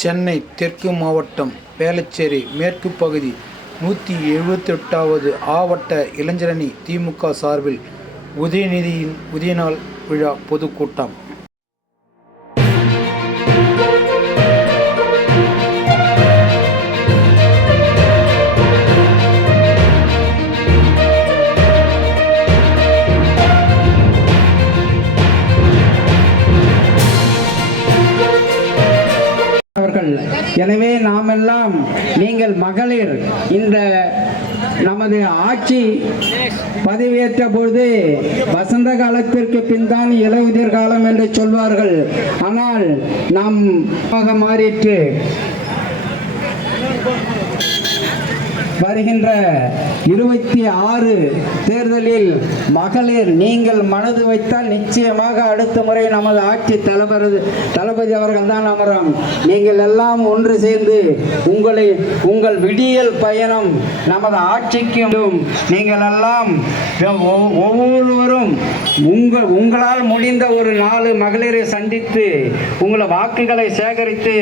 சென்னை தெற்கு மாவட்டம் வேளச்சேரி மேற்கு பகுதி 178வது ஆவட்ட இளைஞரணி திமுக சார்பில் உதயநிதியின் உதயநாள் விழா பொதுக்கூட்டம். எனவே நாமெல்லாம் நீங்கள் மகளிர் இந்த நமது ஆட்சி பதவியேற்ற பொழுது வசந்த காலத்திற்கு பின் தான் இலையுதிர் காலம் என்று சொல்வார்கள். ஆனால் நாம் மாறிற்று. வருகின்ற 26 தேர்தலில் மகளிர் நீங்கள் மனது வைத்தால் நிச்சயமாக அடுத்த முறை நமது ஆட்சி தளபதி அவர்கள் தான் அமரும். நீங்கள் எல்லாம் ஒன்று சேர்ந்து உங்கள் விடியல் பயணம் நமது ஆட்சிக்கும் நீங்கள் எல்லாம் ஒவ்வொருவரும் உங்களால் முடிந்த ஒரு 4 மகளிரை சந்தித்து உங்களை வாக்குகளை சேகரித்து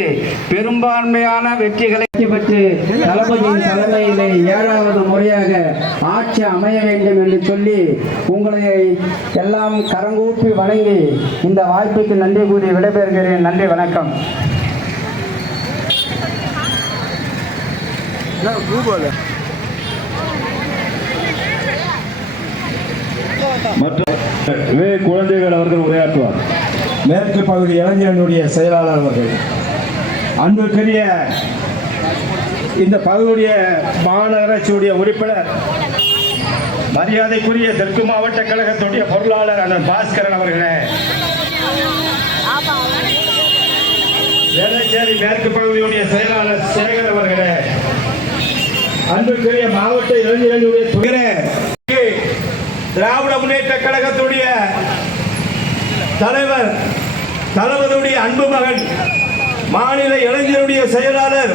பெரும்பான்மையான வெற்றிகளை பெற்று தளபதியின் தலைமையிலே 7வது முறையாக ஆட்சி அமைய வேண்டும் என்று சொல்லி உங்களை எல்லாம் கரங்கூப்பி வணங்கி இந்த வாய்ப்புக்கு நன்றி கூறி விடைபெறுகிறேன். நன்றி, வணக்கம். குழந்தைகள் அவர்கள் உரையாற்றுவார். மேற்கு பகுதி இளைஞர்களுடைய செயலாளர் அவர்கள், அன்புக்குரிய இந்த பகுதியுடைய மாநகராட்சியுடைய உறுப்பினர், மரியாதைக்குரிய தெற்கு மாவட்ட கழகத்துடைய பொருளாளர் அண்ணன் பாஸ்கரன் அவர்களே, வேளச்சேரி மேற்கு பகுதியுடைய செயலாளர் சேகர் அவர்களே, அன்புக்குரிய மாவட்ட இளைஞர்களுடைய திராவிட முன்னேற்ற கழகத்துடைய தலைவர் தளபதியுடைய அன்பு மகன் மாநில இளைஞருடைய செயலாளர்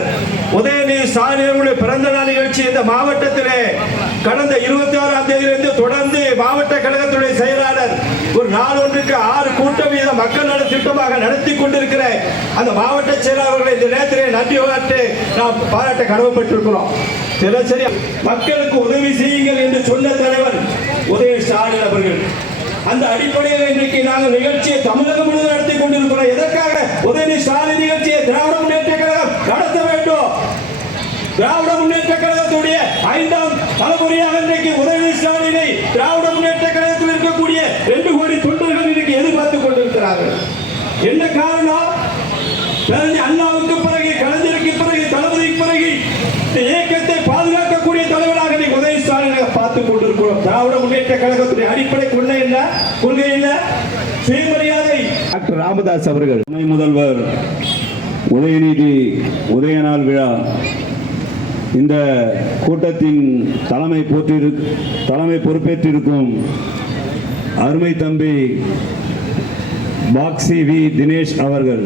உதயநிதி ஸ்டாலினுடைய பிறந்த நாள் நிகழ்ச்சி இந்த மாவட்டத்திலே கடந்த 26ஆம் தேதியிலிருந்து தொடர்ந்து மாவட்ட கழகத்துடைய செயலாளர் ஒரு நாள் ஒன்றுக்கு 6 கூட்டம் வீத மக்கள் நல திட்டமாக நடத்தி கொண்டிருக்கிற அந்த மாவட்ட செயலாளர்களை இந்த நேரத்திலே நன்றி நாம் பாராட்ட கடமைப்பட்டிருக்கிறோம். சரி, மக்களுக்கு உதவி செய்யுங்கள் என்று சொன்ன தலைவர் உதயநிதி ஸ்டாலின் அவர்கள். அந்த அடிப்படையில் இன்றைக்கு நாங்கள் நிகழ்ச்சியை தமிழகம் முழுவதும் நடத்தி கொண்டிருக்கிறோம். எதற்காக? உதயநிதி ஸ்டாலின் நிகழ்ச்சியை திராவிட முன்னேற்ற கழகம் நடத்த வேண்டும். திராவிட முன்னேற்ற கழகத்துடைய 5ஆம் தலைமுறையாக இன்றைக்கு உதயநிதி ஸ்டாலினை திராவிட முன்னேற்ற கழகத்தில் இருக்கக்கூடிய 2 கோடி தொண்டர்கள் இன்றைக்கு எதிர்பார்த்துக் கொண்டிருக்கிறார்கள். என்ன காரணம்? அண்ணாவுக்கு பிறகு, கலைஞருக்கு பிறகு, தளபதிக்கு பிறகு இந்த இயக்கத்தை பாதுகாக்கக்கூடிய தலைவராக உதயநிதி ஸ்டாலினை பார்த்துக் கொண்டிருக்கிறோம். திராவிட முன்னேற்ற கழகத்துடைய அடிப்படை கொள்கை என்ன? சுயமரியாதை. டாக்டர் ராமதாஸ் அவர்கள், துணை முதல்வர் உதயநிதி உதயநாள் விழா இந்த கூட்டத்தின் தலைமை பொறுப்பேற்றிருக்கும் அருமை தம்பி பாக்ஸி வி தினேஷ் அவர்கள்,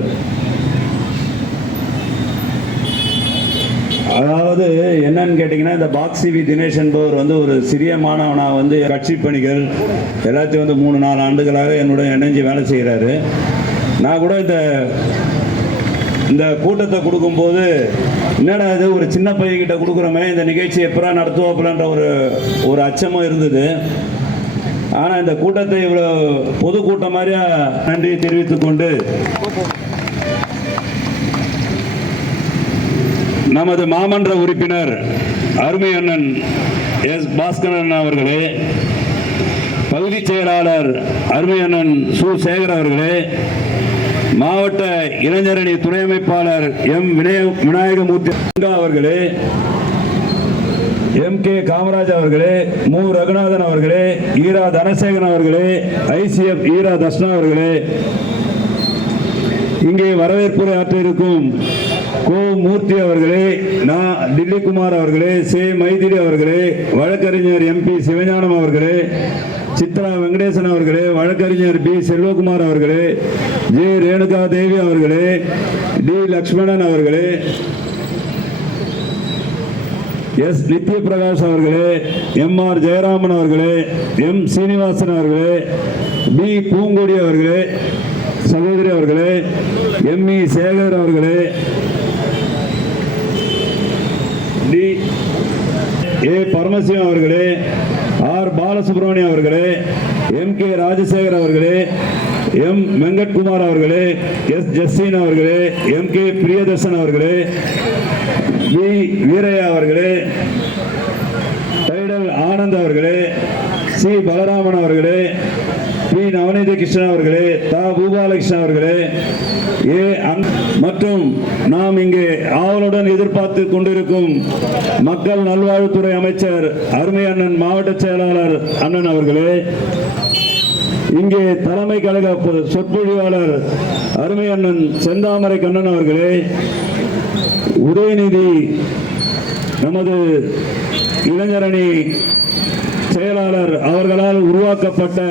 அதாவது என்னன்னு கேட்டிங்கன்னா, இந்த பாக்ஸி வி தினேஷ் என்பவர் ஒரு சிறிய மாணவனாக கட்சி பணிகள் எல்லாத்தையும் 3-4 ஆண்டுகளாக என்னுடன் இணைஞ்சு வேலை செய்கிறாரு. நான் கூட இந்த கூட்டத்தை கொடுக்கும்போது என்னடா இது ஒரு சின்ன பையன்கிட்ட கொடுக்குறோமே, இந்த நிகழ்ச்சி எப்படா நடத்துவோம்ன்ற ஒரு அச்சமும் இருந்தது. ஆனால் இந்த கூட்டத்தை இவ்வளோ பொதுக்கூட்டம் மாதிரியா நன்றியை தெரிவித்துக் கொண்டு நமது மாமன்ற உறுப்பினர் அருமை அண்ணன் எஸ் பாஸ்கரன் அவர்களே, பகுதி செயலாளர் அருமை அண்ணன் சு சேகர் அவர்களே, மாவட்ட இளைஞரணி துணை அமைப்பாளர் எம் விநாயகமூர்த்தி அவர்களே, எம் கே காமராஜ் அவர்களே, மு ரகுநாதன் அவர்களே, ஈரா தனசேகரன் அவர்களே, ஐசிஎஃப் ஈரா தர்ஷனா அவர்களே, இங்கே வரவேற்புரை ஆற்ற இருக்கும் கோ மூர்த்தி அவர்களே, டில்லி குமார் அவர்களே, சே மைதிரி அவர்களே, வழக்கறிஞர் எம்பி சிவஞானம் அவர்களே, சித்ரா வெங்கடேசன் அவர்களே, வழக்கறிஞர் பி செல்வகுமார் அவர்களே, ஜே ரேணுகா தேவி அவர்களே, டி லக்ஷ்மணன் அவர்களே, எஸ் நித்ய பிரகாஷ் அவர்களே, எம் ஆர் ஜெயராமன் அவர்களே, எம் சீனிவாசன் அவர்களே, பி பூங்கொடி அவர்களே, சகோதரி அவர்களே, எம் இ சேகர் அவர்களே, டி ஏ பரமசிவம் அவர்களே, ஆர் பாலசுப்ரமணியம் அவர்களே, எம் கே ராஜசேகர் அவர்களே, எம் வெங்கட்குமார் அவர்களே, எஸ் ஜஸ்டின் அவர்களே, எம் கே பிரியதர்ஷன் அவர்களே, வி வீரையா அவர்களே, டைடல் ஆனந்த் அவர்களே, சி பலராமன் அவர்களே, பி நவநீத கிருஷ்ணன் அவர்களே, தா பூபாலகிருஷ்ணன் அவர்களே, மற்றும் நாம் இங்கே ஆவலுடன் எதிர்பார்த்து கொண்டிருக்கும் மக்கள் நல்வாழ்வுத்துறை அமைச்சர் அருமை அண்ணன் மாவட்ட செயலாளர் அண்ணன் அவர்களே, இங்கே தலைமை கழக சொற்பொழிவாளர் அருமை அண்ணன் செந்தாமரை கண்ணன் அவர்களே, உதயநிதி நமது இளைஞரணி செயலாளர் அவர்களால் உருவாக்கப்பட்ட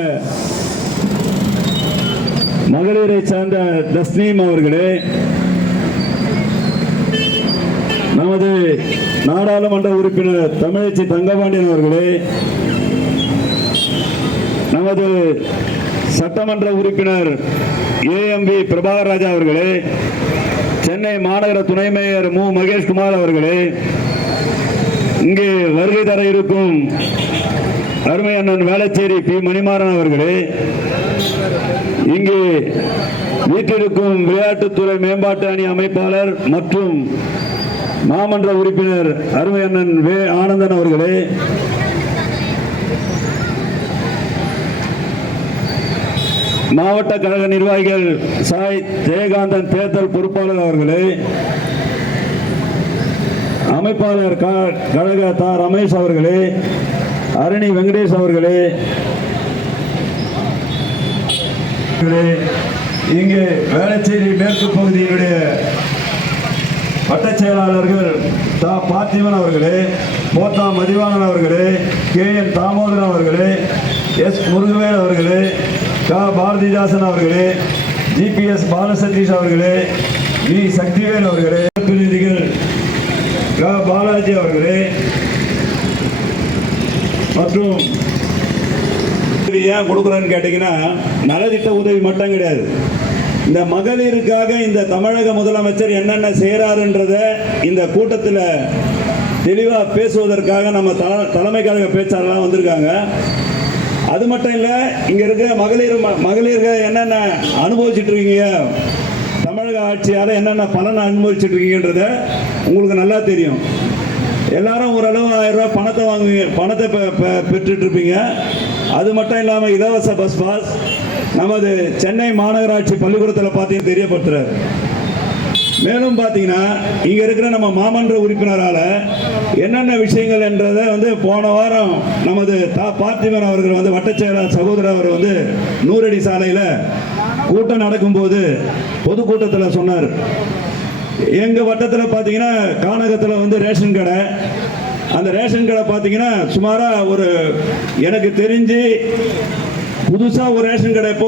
மகளிரை சார்ந்த தஸ்னீம் அவர்களே, நமது நாடாளுமன்ற உறுப்பினர் தமிழச்சி தங்கபாண்டியன் அவர்களே, நமது சட்டமன்ற உறுப்பினர் ஏஎம்பி பிரபாகர் ராஜா அவர்களே, சென்னை மாநகர துணை மேயர் மு மகேஷ்குமார் அவர்களே, இங்கே வருகை தர இருக்கும் அருமை அண்ணன் வேளச்சேரி பி மணிமாறன் அவர்களே, இங்கே வீட்டிற்கும் விளையாட்டுத்துறை மேம்பாட்டு அணி அமைப்பாளர் மற்றும் மாமன்ற உறுப்பினர் அருமை அண்ணன் வே ஆனந்தன் அவர்களே, மாவட்ட கழக நிர்வாகிகள் சாய் ஜெயகாந்தன் தேர்தல் பொறுப்பாளர் அவர்களே, அமைப்பாளர் கழக தா ரமேஷ் அவர்களே, அரணி வெங்கடேஷ் அவர்களே, இங்கே வேளச்சேரி மேற்கு பகுதியினுடைய வட்டச் செயலாளர்கள் தா பார்த்திபன் அவர்களே, போத்தா மதிவாணன் அவர்களே, கே என் தாமோதரன் அவர்களே, எஸ் முருகவேல் அவர்களே, கா பாரதிதாசன் அவர்களே, ஜிபிஎஸ் பாலசதீஷ் அவர்களே, வி சக்திவேல் அவர்களே, பிரதிநிதிகள் கா பாலாஜி அவர்களே மற்றும் ஏன் கொடுக்குறேன்னு கேட்டீங்கன்னா, நலத்திட்ட உதவி மட்டும் கிடையாது, இந்த மகளிருக்காக இந்த தமிழக முதலமைச்சர் என்னென்ன செய்கிறாருன்றத இந்த கூட்டத்தில் தெளிவாக பேசுவதற்காக நம்ம தலைமை கழக பேச்சாளர்லாம் வந்திருக்காங்க. அது மட்டும் இல்லை, இங்கே இருக்கிற மகளிர்கள் என்னென்ன அனுபவிச்சுட்டு இருக்கீங்க, தமிழக ஆட்சியால் என்னென்ன பலனை அனுபவிச்சுட்டு இருக்கீங்கன்றத உங்களுக்கு நல்லா தெரியும். எல்லாரும் ஓரளவு 1000 ரூபாய் பணத்தை பெற்றுட்டு இருப்பீங்க. அது மட்டும் இல்லாமல் இலவச பஸ் பாஸ் நமது சென்னை மாநகராட்சி பள்ளிக்கூடத்தில் பார்த்தீங்கன்னா தெரியப்படுத்துறாரு. மேலும் பார்த்தீங்கன்னா இங்கே இருக்கிற நம்ம மாமன்ற உறுப்பினரால் என்னென்ன விஷயங்கள் என்றதை போன வாரம் நமது தா பார்த்திபன் அவர்கள் வட்டச் செயலாளர் சகோதரர் அவர் நூறடி சாலையில் கூட்டம் நடக்கும்போது பொதுக்கூட்டத்தில் சொன்னார். எங்கள் வட்டத்தில் பார்த்தீங்கன்னா கானகத்தில் ரேஷன் கடை, அந்த ரேஷன் கடை பார்த்தீங்கன்னா சுமாராக எனக்கு தெரிஞ்சு புதுசாக ஒரு ரேஷன் கடை இப்போ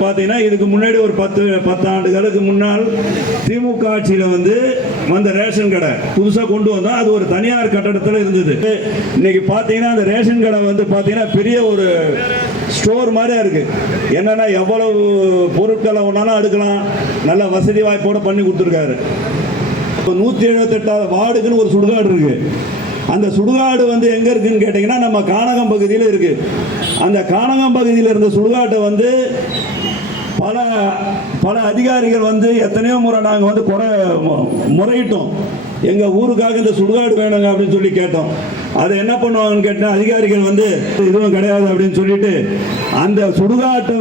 பார்த்தீங்கன்னா இதுக்கு முன்னாடி ஒரு 10 ஆண்டுகளுக்கு முன்னால் திமுக ஆட்சியில் வந்த ரேஷன் கடை புதுசாக கொண்டு வந்தோம். அது ஒரு தனியார் கட்டடத்தில் இருந்தது. இன்னைக்கு பார்த்தீங்கன்னா அந்த ரேஷன் கடை பார்த்தீங்கன்னா பெரிய ஒரு ஸ்டோர் மாதிரியா இருக்கு. என்னன்னா எவ்வளவு பொருட்களை ஒன்றாலும் எடுக்கலாம், நல்ல வசதி வாய்ப்போடு பண்ணி கொடுத்துருக்காரு. 178 வார்டுக்குன்னு ஒரு சுடுகாடு இருக்கு. அந்த சுடுகாடு எங்க இருக்குன்னு கேட்டீங்கன்னா நம்ம கானகம் பகுதியில் இருக்கு. அந்த கானகம் பகுதியில் இருந்த சுடுகாட்டை பல அதிகாரிகள் எத்தனையோ முறை நாங்கள் முறையிட்டோம். எங்கள் ஊருக்காக இந்த சுடுகாடு வேணுங்க அப்படின்னு சொல்லி கேட்டோம். அதை என்ன பண்ணுவாங்கன்னு கேட்டால் அதிகாரிகள் இதுவும் கிடையாது அப்படின்னு சொல்லிட்டு அந்த சுடுகாட்டை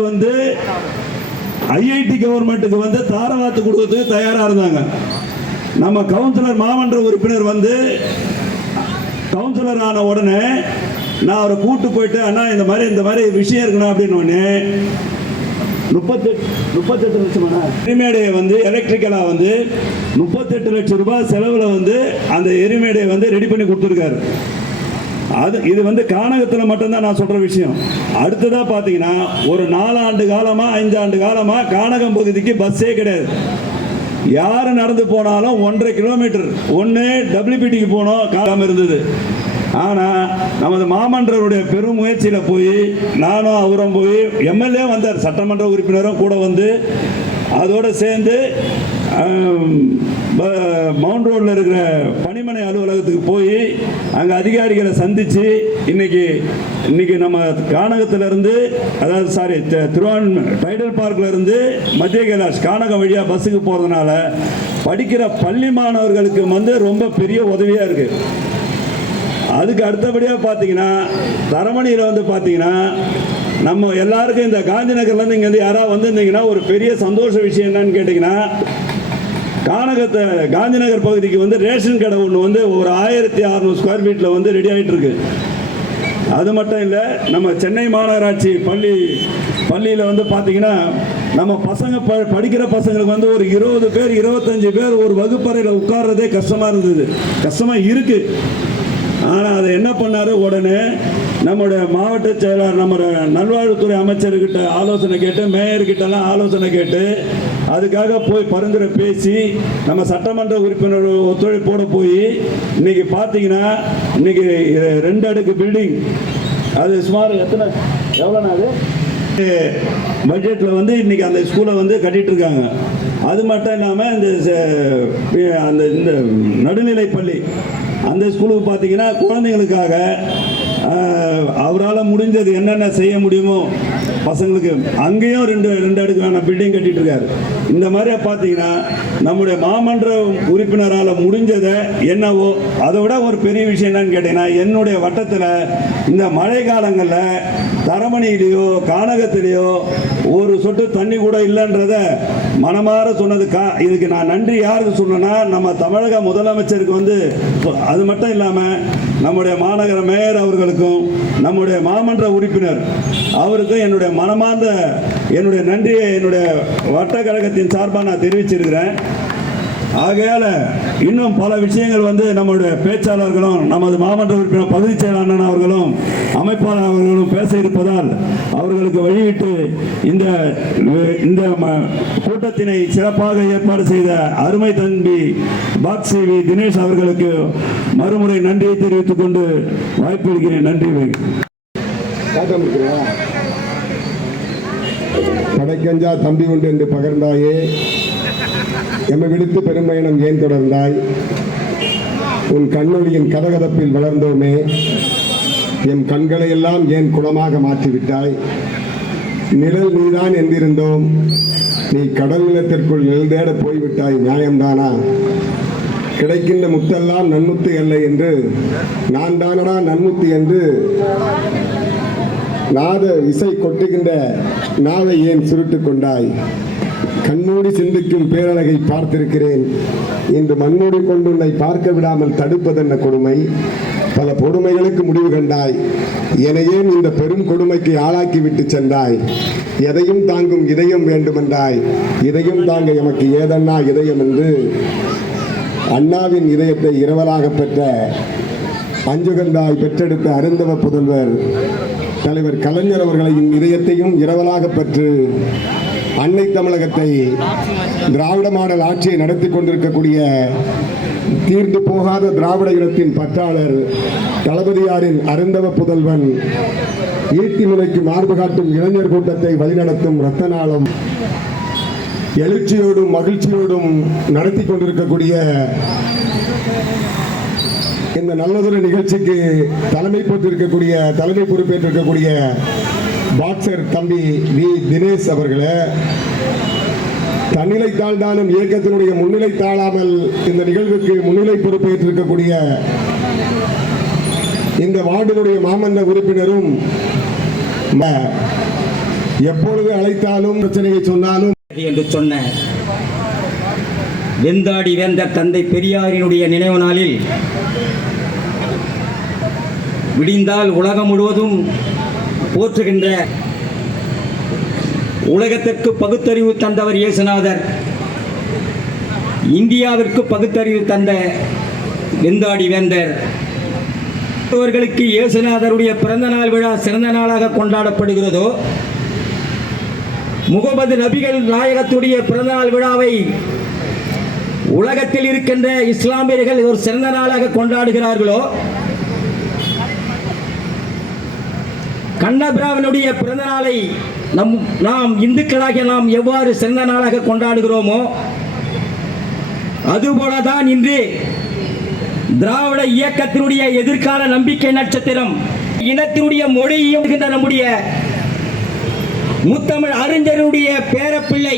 ஐஐடி கவர்மெண்ட்டுக்கு தாரவாத்து கொடுக்கறதுக்கு தயாராக இருந்தாங்க. நம்ம கவுன்சிலர் மாமன்ற உறுப்பினர் கவுன்சிலர் ஆன உடனே நான் அவரை கூட்டு போயிட்டு, அண்ணா இந்த மாதிரி விஷயம் இருக்கணும் அப்படின்னு 38 லட்சம் எரிமேடையை எலக்ட்ரிக்கலா 38 லட்சம் ரூபாய் செலவில் அந்த எரிமேடையை ரெடி பண்ணி கொடுத்துருக்காரு. இது கானகத்தில் மட்டும்தான் நான் சொல்ற விஷயம். அடுத்ததா பார்த்தீங்கன்னா ஒரு 4 ஆண்டு காலமா 5 ஆண்டு காலமா கானகம் பகுதிக்கு பஸ்ஸே கிடையாது. யாரு நடந்து போனாலும் 1.5 கிலோமீட்டர் WPTக்கு போனோம் காலம் இருந்தது. ஆனால் நமது மாமன்றருடைய பெரும் முயற்சியில் போய் நானும் அவரும் போய் எம்எல்ஏ வந்தார், சட்டமன்ற உறுப்பினரும் கூட அதோடு சேர்ந்து மவுண்ட் ரோடில் இருக்கிற பணிமனை அலுவலகத்துக்கு போய் அங்கே அதிகாரிகளை சந்தித்து இன்னைக்கு நம்ம கானகத்திலேருந்து, அதாவது டைடல் பார்க்கிலேருந்து மத்திய கைலாஷ் கானகம் வழியாக பஸ்ஸுக்கு போகிறதுனால படிக்கிற பள்ளி மாணவர்களுக்கு ரொம்ப பெரிய உதவியாக இருக்குது. அதுக்கு அடுத்தபடியாக பார்த்தீங்கன்னா தரமணியில் பார்த்தீங்கன்னா நம்ம எல்லாருக்கும் இந்த காந்தி நகர்லேருந்து இங்கேருந்து யாராவது வந்திருந்தீங்கன்னா ஒரு பெரிய சந்தோஷ விஷயம் என்னன்னு கேட்டிங்கன்னா, காந்தி நகர் பகுதிக்கு ரேஷன் கடை ஒன்று ஒரு 1600 ஸ்கொயர் ஃபீட்டில் ரெடி ஆகிட்டு இருக்கு. அது மட்டும் இல்லை, நம்ம சென்னை மாநகராட்சி பள்ளியில் பார்த்தீங்கன்னா நம்ம பசங்க படிக்கிற பசங்களுக்கு ஒரு 20 பேர் 25 பேர் ஒரு வகுப்பறையில் உட்கார்றதே கஷ்டமாக இருக்குது. ஆனால் அதை என்ன பண்ணார், உடனே நம்முடைய மாவட்ட செயலாளர் நம்ம நல்வாழ்வுத்துறை அமைச்சர்கிட்ட ஆலோசனை கேட்டு, மேயர்கிட்டலாம் ஆலோசனை கேட்டு அதுக்காக போய் பரிந்துரை பேசி நம்ம சட்டமன்ற உறுப்பினர் ஒத்துழைப்போடு போய் இன்னைக்கு பார்த்தீங்கன்னா இன்னைக்கு 2 அடுக்கு பில்டிங், அது சுமார் எவ்வளோனா அது பட்ஜெட்டில் இன்னைக்கு அந்த ஸ்கூலை கட்டிட்டு இருக்காங்க. அது மட்டும் இல்லாமல் இந்த நடுநிலை பள்ளி அந்த ஸ்கூலுக்கு பார்த்தீங்கன்னா குழந்தைங்களுக்காக அவரால் முடிஞ்சது என்னென்ன செய்ய முடியுமோ பசங்களுக்கு அங்கேயும் 2 அடுக்கான பில்டிங் கட்டிட்டு இருக்காரு. இந்த மாதிரி பார்த்தீங்கன்னா நம்முடைய மாமன்ற உறுப்பினரால் முடிஞ்சதை என்னவோ அதை விட ஒரு பெரிய விஷயம் என்னன்னு கேட்டீங்கன்னா, என்னுடைய வட்டத்தில் இந்த மழை காலங்களில் தரமணியிலையோ கானகத்திலேயோ ஒரு சொட்டு தண்ணி கூட இல்லைன்றத மனமாற சொன்னதுக்கா இதுக்கு நான் நன்றி யாருக்கு சொன்னேன்னா, நம்ம தமிழக முதலமைச்சருக்கு அது மட்டும் இல்லாமல் நம்முடைய மாநகர மேயர் அவர்களுக்கும் நம்முடைய மாமன்ற உறுப்பினர் அவருக்கும் என்னுடைய மனமார்ந்த என்னுடைய நன்றியை என்னுடைய வட்ட கழகத்தின் சார்பாக நான் தெரிவிச்சிருக்கிறேன். ஆகையால் இன்னும் பல விஷயங்கள் நம்முடைய பேச்சாளர்களும் நமது மாவட்ட உறுப்பினர் பகுதி செயலாளர் அவர்களும் அமைப்பாளர் அவர்களும் பேச இருப்பதால் அவர்களுக்கு வழிவிட்டு இந்த கூட்டத்தினை சிறப்பாக ஏற்பாடு செய்த அருமை தம்பி பாக்ஸி தினேஷ் அவர்களுக்கு மறுமுறை நன்றியை தெரிவித்துக் கொண்டு வாய்ப்பளிக்கிறேன். நன்றி. படைக்கஞ்சா தம்பி உண்டு என்று பகர்ந்தாயே, எம்மை விடுத்து பெரும்பயணம் ஏன் தொடர்ந்தாய்? உன் கண்ணொளியின் கதகதப்பில் வளர்ந்தோமே, எம் கண்களை எல்லாம் ஏன் குளமாக மாற்றிவிட்டாய்? நிழல் நீதான் என்றிருந்தோம், நீ கடல் நிலத்திற்குள் நிழல் தேட போய்விட்டாய். நியாயம்தானா? கிடைக்கின்ற முத்தெல்லாம் நன்முத்து இல்லை என்று நான் தானடா நன்முத்து என்று நாத இசை கொட்டுகின்ற நாவை ஏன் சுருட்டு கொண்டாய்? கண்மூடி சிந்திக்கும் பேரழகை பார்த்திருக்கிறேன், இன்று மண்மூடி கொண்டு உன்னை பார்க்க விடாமல் தடுப்பதென்ன கொடுமை? பல கொடுமைகளுக்கு முடிவு கண்டாய், எனையே இந்த பெரும் கொடுமைக்கு ஆளாக்கி விட்டு சென்றாய். எதையும் தாங்கும் இதயம் வேண்டுமென்றாய், இதயம் தாங்க எமக்கு ஏதன்னா இதயம் என்று அண்ணாவின் இதயத்தை இரவலாக பெற்ற அஞ்சுகந்தாய் பெற்றெடுத்த அருந்தவ புதல்வர் தலைவர் கலைஞர் அவர்களின் இதயத்தையும் இரவலாக பெற்று அன்னை தமிழகத்தை திராவிட மாடல் ஆட்சியை நடத்தி கொண்டிருக்கக்கூடிய தீர்ந்து போகாத திராவிட இனத்தின் பற்றாளர் தளபதியாரின் அருந்தவ புதல்வன் ஈட்டி முனைக்கு மார்பு காட்டும் இளைஞர் கூட்டத்தை வழிநடத்தும் ரத்தநாளம் எழுச்சியோடும் மகிழ்ச்சியோடும் நடத்தி கொண்டிருக்கக்கூடிய இந்த நல்லதொரு நிகழ்ச்சிக்கு தலைமை பொறுப்பேற்றிருக்கக்கூடிய பாக்ஸர் தம்பி வி தினேஷ் அவர்களே, தன்னிலை தாழ்ந்தாலும் இயக்கத்தினுடைய முன்னிலை தாழாமல் இந்த நிகழ்வுக்கு முன்னிலை பொறுப்பேற்றிருக்கக்கூடிய இந்த வார்டினுடைய மாமன்ற உறுப்பினரும், எப்பொழுது அழைத்தாலும் பிரச்சனையை சொன்னாலும் என்று சொன்ன வெந்தாடி வேந்தர் தந்தை பெரியாரினுடைய நினைவு நாளில் விடிந்தால் உலகம் முழுவதும் போற்றுகின்ற உலகத்திற்கு பகுத்தறிவு தந்தவர் இயேசுநாதர், இந்தியாவிற்கு பகுத்தறிவு தந்த வெந்தாடி வேந்தர் அவர்களுக்கு இயேசுநாதருடைய பிறந்த நாள் விழா சிறந்த நாளாக கொண்டாடப்படுகிறதோ, முகமது நபிகள் நாயகத்துடைய பிறந்தநாள் விழாவை உலகத்தில் இருக்கின்ற இஸ்லாமியர்கள் ஒரு சிறந்த நாளாக கொண்டாடுகிறார்களோ, கண்ணபிராமனுடைய பிறந்த நாளை நாம் இந்துக்களாகிய நாம் எவ்வாறு சிறந்த நாளாக கொண்டாடுகிறோமோ, அதுபோலதான் இன்று திராவிட இயக்கத்தினுடைய எதிர்கால நம்பிக்கை நட்சத்திரம், இனத்தினுடைய மொழியும் நம்முடைய முத்தமிழ் அறிஞருடைய பேரப்பிள்ளை,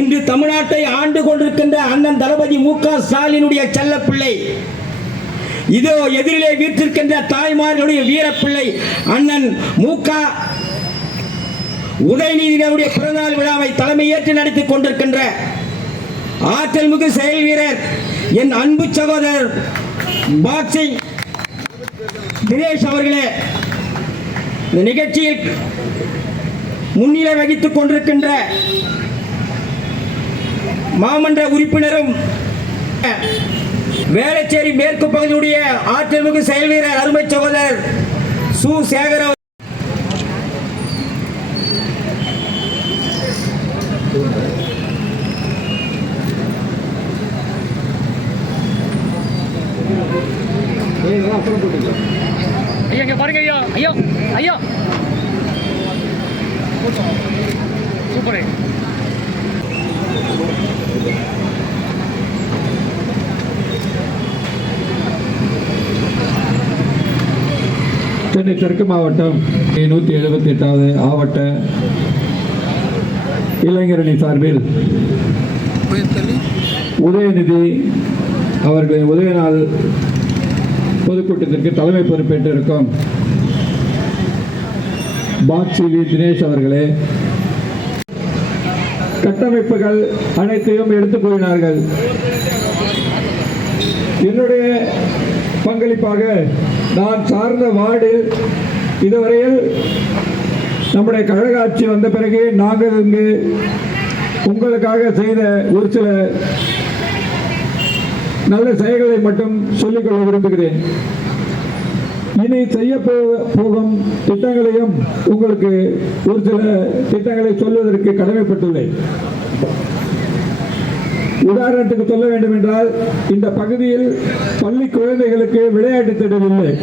இன்று தமிழ்நாட்டை ஆண்டு கொண்டிருக்கின்ற அண்ணன் தளபதி மு.க. ஸ்டாலினுடைய செல்லப்பிள்ளை, இதோ எதிரிலே வீற்றிருக்கின்ற தாய்மார்களுடைய வீரப்பிள்ளை அண்ணன் மு.க. உதயநிதியினுடைய பிறந்தநாள் விழாவை தலைமையேற்று நடத்திக் கொண்டிருக்கின்ற ஆற்றல் மிகு செயல் வீரர் என் அன்பு சகோதரர் பாக்ஸிங் தினேஷ் அவர்களே, இந்த நிகழ்ச்சியில் முன்னிலை வகித்துக் கொண்டிருக்கின்ற மாமன்ற உறுப்பினரும் வேளச்சேரி மேற்கு பகுதியுடைய ஆற்றல் மிகு செயல் வீரர் அருமை சகோதரர் சு. சேகர் ஐயா பாருங்க ஐயா ஐயா ஐயா சூப்பர். சென்னை தெற்கு மாவட்டம் 178வது ஆவட்ட இளைஞரணி சார்பில் உதயநிதி அவர்களின் உதயநாள் பொதுக்கூட்டத்திற்கு தலைமை பொறுப்பேற்றிருக்கும் பாக்ஸி தினேஷ் அவர்களே, கட்டமைப்புகள் அனைத்தையும் எடுத்துக் கூறினார்கள். என்னுடைய பங்களிப்பாக நான் சார்ந்த வார்டில் இதுவரையில் நம்முடைய கழக ஆட்சி வந்த பிறகு நாங்கள் இங்கு உங்களுக்காக செய்த ஒரு சில நல்ல செயல்களை மட்டும் சொல்லிக்கொள்ள விரும்புகிறேன். இனி செய்ய போகும் திட்டங்களையும் உங்களுக்கு ஒரு சில திட்டங்களை சொல்வதற்கு கடமைப்பட்டுள்ளேன். உதாரணத்துக்கு சொல்ல வேண்டும் என்றால், இந்த பகுதியில் பள்ளி குழந்தைகளுக்கு விளையாட்டு திட்டம் இல்லை.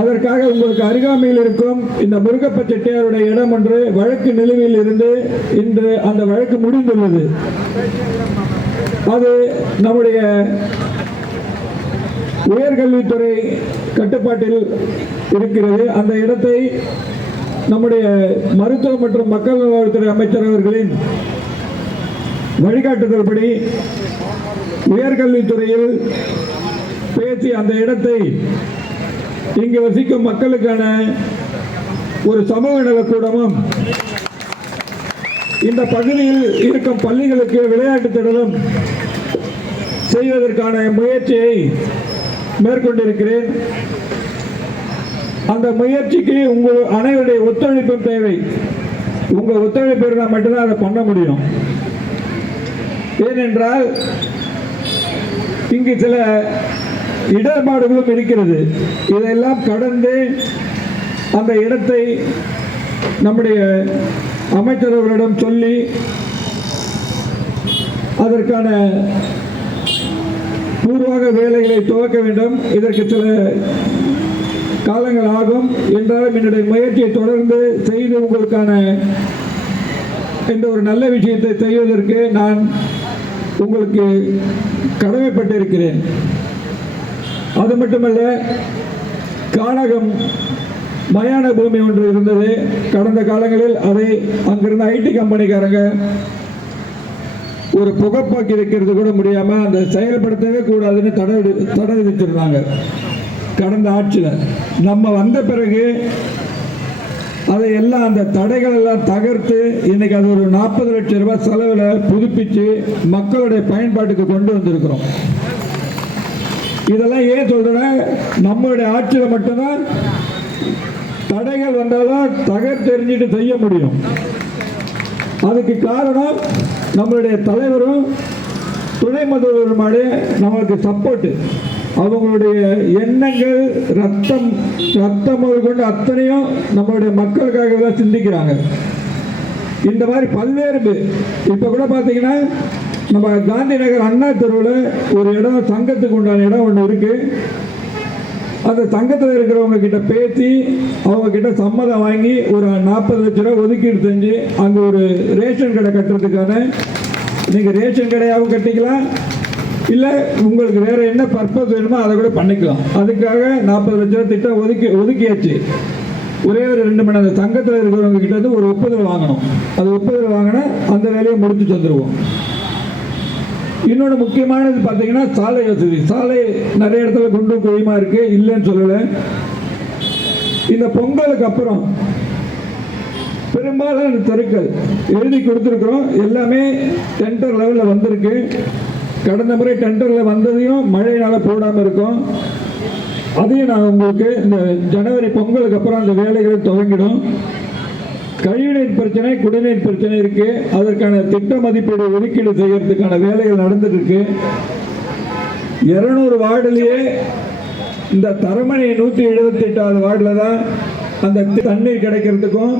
அதற்காக உங்களுக்கு அருகாமையில் இருக்கும் இந்த முருகப்ப செட்டியாருடைய இடம் ஒன்று வழக்கு நிலுவையில் இருந்து இன்று அந்த வழக்கு முடிந்துள்ளது. அது நம்முடைய உயர்கல்வித்துறை கட்டுப்பாட்டில் இருக்கிறது. அந்த இடத்தை நம்முடைய மருத்துவ மற்றும் மக்கள் நல்வாழ்வுத்துறை அமைச்சர் அவர்களின் வழிகாட்டுதல்படி உயர்கல்வித்துறையில் பேசி அந்த இடத்தை இங்கு வசிக்கும் மக்களுக்கான ஒரு சமூக நலக்கூடமும் இந்த பகுதியில் இருக்கும் பள்ளிகளுக்கு விளையாட்டு திடலும் செய்வதற்கான முயற்சியை மேற்கொண்டிருக்கிறேன். அந்த முயற்சிக்கு உங்கள் அனைவருடைய ஒத்துழைப்பும் தேவை. உங்கள் ஒத்துழைப்பு இருந்தால் மட்டும்தான் அதை பண்ண முடியும். ஏனென்றால் இங்கு சில இடர்பாடுகளும் இருக்கிறது. இதையெல்லாம் கடந்து அந்த இடத்தை நம்முடைய அமைச்சரவர்களிடம் சொல்லி அதற்கான பூர்வாக வேலைகளை துவக்க வேண்டும். இதற்கு சில காலங்கள் ஆகும். என்றாலும் என்னுடைய முயற்சியை தொடர்ந்து செய்து உங்களுக்கான இந்த ஒரு நல்ல விஷயத்தை செய்வதற்கு நான் உங்களுக்கு கடமைப்பட்டிருக்கிறேன். அது மட்டுமல்ல, கானகம் மயான பூமி ஒன்று இருந்தது. கடந்த காலங்களில் அதை அங்கிருந்த ஐடி கம்பெனிக்காரங்க ஒரு புகைப்பாக்கி வைக்கிறது கூட முடியாமல் அந்த செயல்படுத்தவே கூடாதுன்னு தடை விதிச்சிருந்தாங்க கடந்த ஆட்சியில். நம்ம வந்த பிறகு அதை எல்லாம் அந்த தடைகள் எல்லாம் தகர்த்து இன்னைக்கு அது ஒரு 40 லட்சம் ரூபாய் செலவில் புதுப்பிச்சு மக்களுடைய பயன்பாட்டுக்கு கொண்டு வந்திருக்கிறோம். இதெல்லாம் ஏன் சொல்றேன்னா, நம்மளுடைய ஆட்சியில் மட்டும்தான் தடைகள் வந்தாலும் தகர்த்தெறிஞ்சிட்டு செய்ய முடியும். அதுக்கு காரணம் நம்மளுடைய தலைவரும் துணை முதல்வருமாடைய நம்மளுக்கு சப்போர்ட். அவங்களுடைய எண்ணங்கள் ரத்தம் முதல் கொண்டு அத்தனையும் நம்மளுடைய மக்களுக்காக தான் சிந்திக்கிறாங்க. இந்த மாதிரி பல்வேறு இப்போ கூட பார்த்தீங்கன்னா நம்ம காந்தி நகர் அண்ணா தெருவில் ஒரு இடம் சங்கத்துக்கு உண்டான இடம் ஒன்று இருக்கு. அந்த சங்கத்தில் இருக்கிறவங்க கிட்ட பேசி அவங்க கிட்ட சம்மதம் வாங்கி ஒரு 40 லட்ச ரூபா ஒதுக்கீடு செஞ்சு அங்கே ஒரு ரேஷன் கடை கட்டுறதுக்கான நீங்கள் ரேஷன் கடையாகவும் கட்டிக்கலாம், இல்லை உங்களுக்கு வேறு என்ன பர்பஸ் வேணுமோ அதை கூட பண்ணிக்கலாம். அதுக்காக 40 லட்ச ரூபா திட்டம் ஒதுக்கியாச்சு. ஒரே ஒரு 2 மணி நேரம் தங்கத்தில் இருக்கிறவங்க கிட்ட வந்து ஒரு ஒப்புதல் வாங்கணும். அது ஒப்புதல் வாங்கினா அந்த வேலையை முடிச்சு தந்துடுவோம். இன்னொன்று முக்கியமானது பார்த்தீங்கன்னா சாலை வசதி. சாலை நிறைய இடத்துல குண்டும் குழியுமா இருக்குது, இல்லைன்னு சொல்லலை. இந்த பொங்கலுக்கு அப்புறம் பெரும்பாலான தெருக்கள் எழுதி கொடுத்துருக்குறோம். எல்லாமே டெண்டர் லெவலில் வந்திருக்கு. கடந்த முறை டெண்டரில் வந்ததையும் மழையினால் போடாமல் இருக்கும். அதையும் நான் உங்களுக்கு இந்த ஜனவரி பொங்கலுக்கு அப்புறம் அந்த வேலைகள் துவங்கிடும். கழிவுநீர் பிரச்சனை, குடிநீர் பிரச்சனை இருக்கு. அதற்கான திட்ட மதிப்பீடு ஒதுக்கீடு செய்யறதுக்கான வேலைகள் நடந்துட்டு இருக்கு. 200 வார்டுலேயே இந்த தரமணி 178வது வார்டில் தான் அந்த தண்ணீர் கிடைக்கிறதுக்கும்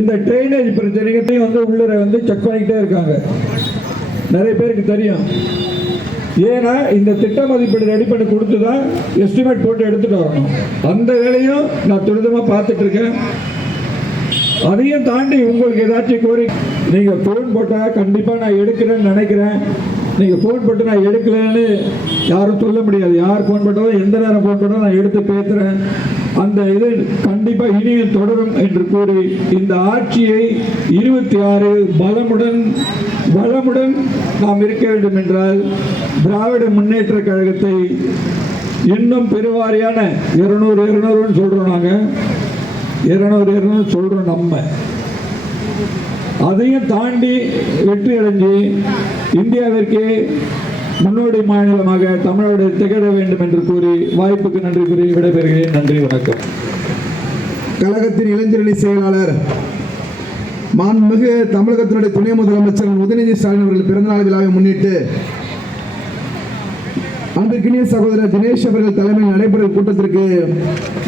இந்த ட்ரைனேஜ் பிரச்சனைகளையும் வந்து உள்ளே வந்து செக் பண்ணிக்கிட்டே இருக்காங்க. நிறைய பேருக்கு தெரியும். ஏன்னா இந்த திட்ட மதிப்பீடு ரெடி பண்ணி கொடுத்து தான் எஸ்டிமேட் போட்டு எடுத்துகிட்டு வரணும். அந்த வேலையும் நான் துரிதமாக பார்த்துட்டு இருக்கேன். அதையும் தாண்டி உங்களுக்கு ஏதாச்சும் கோரி நீங்கள் ஃபோன் போட்டால் கண்டிப்பாக நான் எடுக்கிறேன்னு நினைக்கிறேன். நீங்கள் ஃபோன் போட்டு நான் எடுக்கலைன்னு யாரும் சொல்ல முடியாது. யார் ஃபோன் போட்டாலும் எந்த நேரம் ஃபோன் போட்டாலும் நான் எடுத்து பேசுகிறேன். அந்த இது கண்டிப்பாக இனியும் தொடரும் என்று கூறி இந்த ஆட்சியை 26 வளமுடன் நாம் இருக்க வேண்டும் என்றால் திராவிட முன்னேற்ற கழகத்தை இன்னும் பெருவாரியான 200 சொல்கிறோம். நாங்கள் 200 சொல்கிறோம். நம்ம அதையும் தாண்டி வெற்றி அடைஞ்சு இந்தியாவிற்கு முன்னோடி மாநிலமாக தமிழ்நாடு திகழ வேண்டும் என்று கூறி வாய்ப்புக்கு நன்றி கூறி விடைபெறுகிறேன். நன்றி, வணக்கம். கழகத்தின் இளைஞரணி செயலாளர் மாண்புமிகு தமிழகத்தினுடைய துணை முதலமைச்சர் உதயநிதி ஸ்டாலின் அவர்கள் பிறந்தநாள் விழாவை முன்னிட்டு அன்பிற்கினிய சகோதரர் தினேஷ் அவர்கள் தலைமையில் நடைபெறும் கூட்டத்திற்கு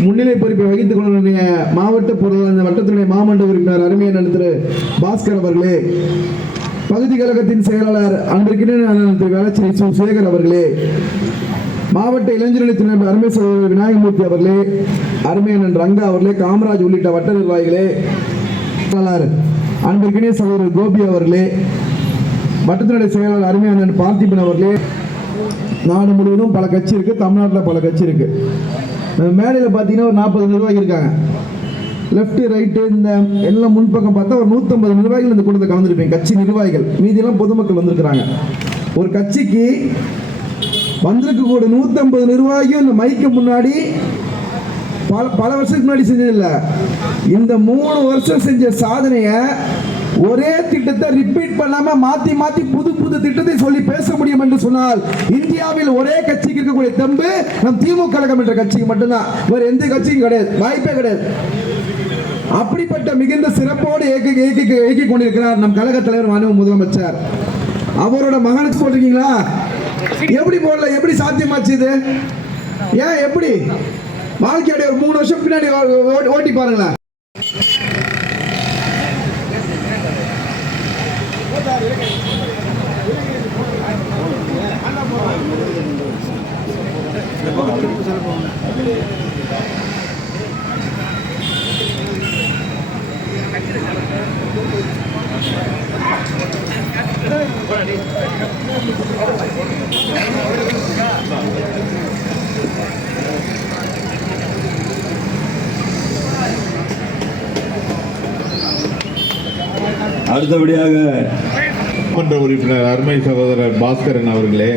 முன்னிலை பொறுப்பை வகித்துக் கொள்ள மாவட்ட பொருளாதார வட்டத்தினுடைய மாமன்ற உறுப்பினர் அருமையான திரு பாஸ்கர் அவர்களே, பகுதி கழகத்தின் செயலாளர் அன்பிற்கினிய திரு வேளச்சேரி சு சேகர் அவர்களே, மாவட்ட இளைஞரணி துணை அருமை சகோதரர் விநாயகமூர்த்தி அவர்களே, அருமையான ரங்கா அவர்களே, காமராஜ் உள்ளிட்ட வட்ட நிர்வாகிகளே, அன்பிற்கினிய சகோதரர் கோபி அவர்களே, வட்டத்தினுடைய செயலாளர் அருமையான பார்த்திபன் அவர்களே. நாடு முழுவதும் பல கட்சி இருக்கு, தமிழ்நாட்டில் பல கட்சி இருக்கு. மேடையில் பார்த்தீங்கன்னா ஒரு 40 நிர்வாகி இருக்காங்க. லெஃப்ட் ரைட்டு இந்த எல்லாம் முன்பக்கம் பார்த்தா ஒரு 150 நிர்வாகிகள் இந்த கூட்டத்தை கலந்துருப்பீங்க. கட்சி நிர்வாகிகள், மீதியெல்லாம் பொதுமக்கள் வந்திருக்கிறாங்க. ஒரு கட்சிக்கு வந்திருக்க கூட 150 நிர்வாகியும் இந்த மைக்கு முன்னாடி பல வருஷத்துக்கு முன்னாடி செஞ்சதில்லை. இந்த 3 வருஷம் செஞ்ச சாதனையை ஒரே திட்டத்தை ரிப்பீட் பண்ணாம மாத்தி மாத்தி புது திட்டத்தை சொல்லி பேச முடியும் என்று சொன்னால் இந்தியாவில் ஒரே கட்சிக்கு இருக்கக்கூடிய தெம்பு நம் திமுக கழகம் என்ற கட்சிக்கு மட்டும்தான். வேற எந்த கட்சியும் கிடையாது, வாய்ப்பே கிடையாது. அப்படிப்பட்ட மிகுந்த சிறப்போடு இயக்கி கொண்டிருக்கிறார் நம் கழக தலைவர் மாண்புமிகு முதலமைச்சர். அவரோட மகனுக்கு போட்டிருக்கீங்களா? எப்படி போடல? எப்படி சாத்தியமாச்சு இது? ஏன் எப்படி? வாழ்க்கையோட ஒரு 3 வருஷம் பின்னாடி ஓட்டி பாருங்களேன். அடுத்தபடியாக மன்ற உறுப்பினர் அருமை சகோதரர் பாஸ்கரன் அவர்களே,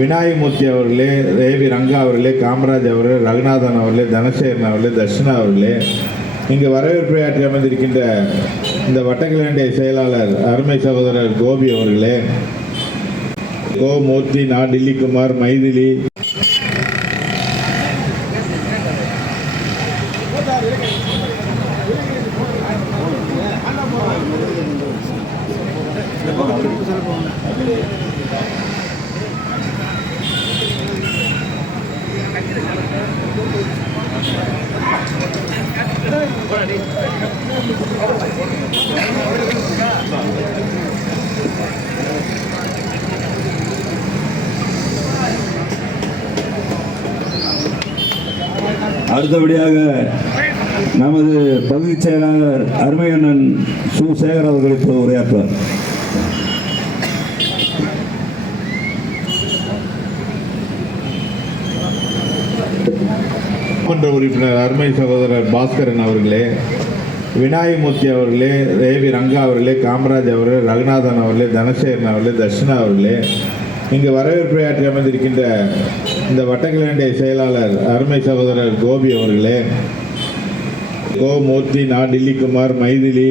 விநாயகமூர்த்தி அவர்களே, ரேவி ரங்கா அவர்களே, காமராஜ் அவர்களே, ரகுநாதன் அவர்களே, தனசேகரன் அவர்களே, தர்ஷனா அவர்களே, இங்கு வரவேற்புரையாற்றி அமர்ந்திருக்கின்ற இந்த வட்டக்கிழண்டை செயலாளர் அருமை சகோதரர் கோபி அவர்களே, கோமூர்த்தி, நா டில்லிக்குமார், மைதிலி, அடுத்தபடியாக நமது பகுதி செயலாளர் அருமையண்ணன் சு சேகர் அவர்கள் இப்போது உரையாற்றுவார். மாமன்ற உறுப்பினர் அருமை சகோதரர் பாஸ்கரன் அவர்களே, விநாயகமூர்த்தி அவர்களே, ரேவி ரங்கா அவர்களே, காமராஜ் அவர்களே, ரகுநாதன் அவர்களே, தனசேகரன் அவர்களே, தர்ஷனா அவர்களே, இங்கு வரவேற்புரையாற்றி அமைந்திருக்கின்ற இந்த வட்டக்கிழண்டை செயலாளர் அருமை சகோதரர் கோபி அவர்களே, கோமூர்த்தி, டில்லிக்குமார், மைதிலி,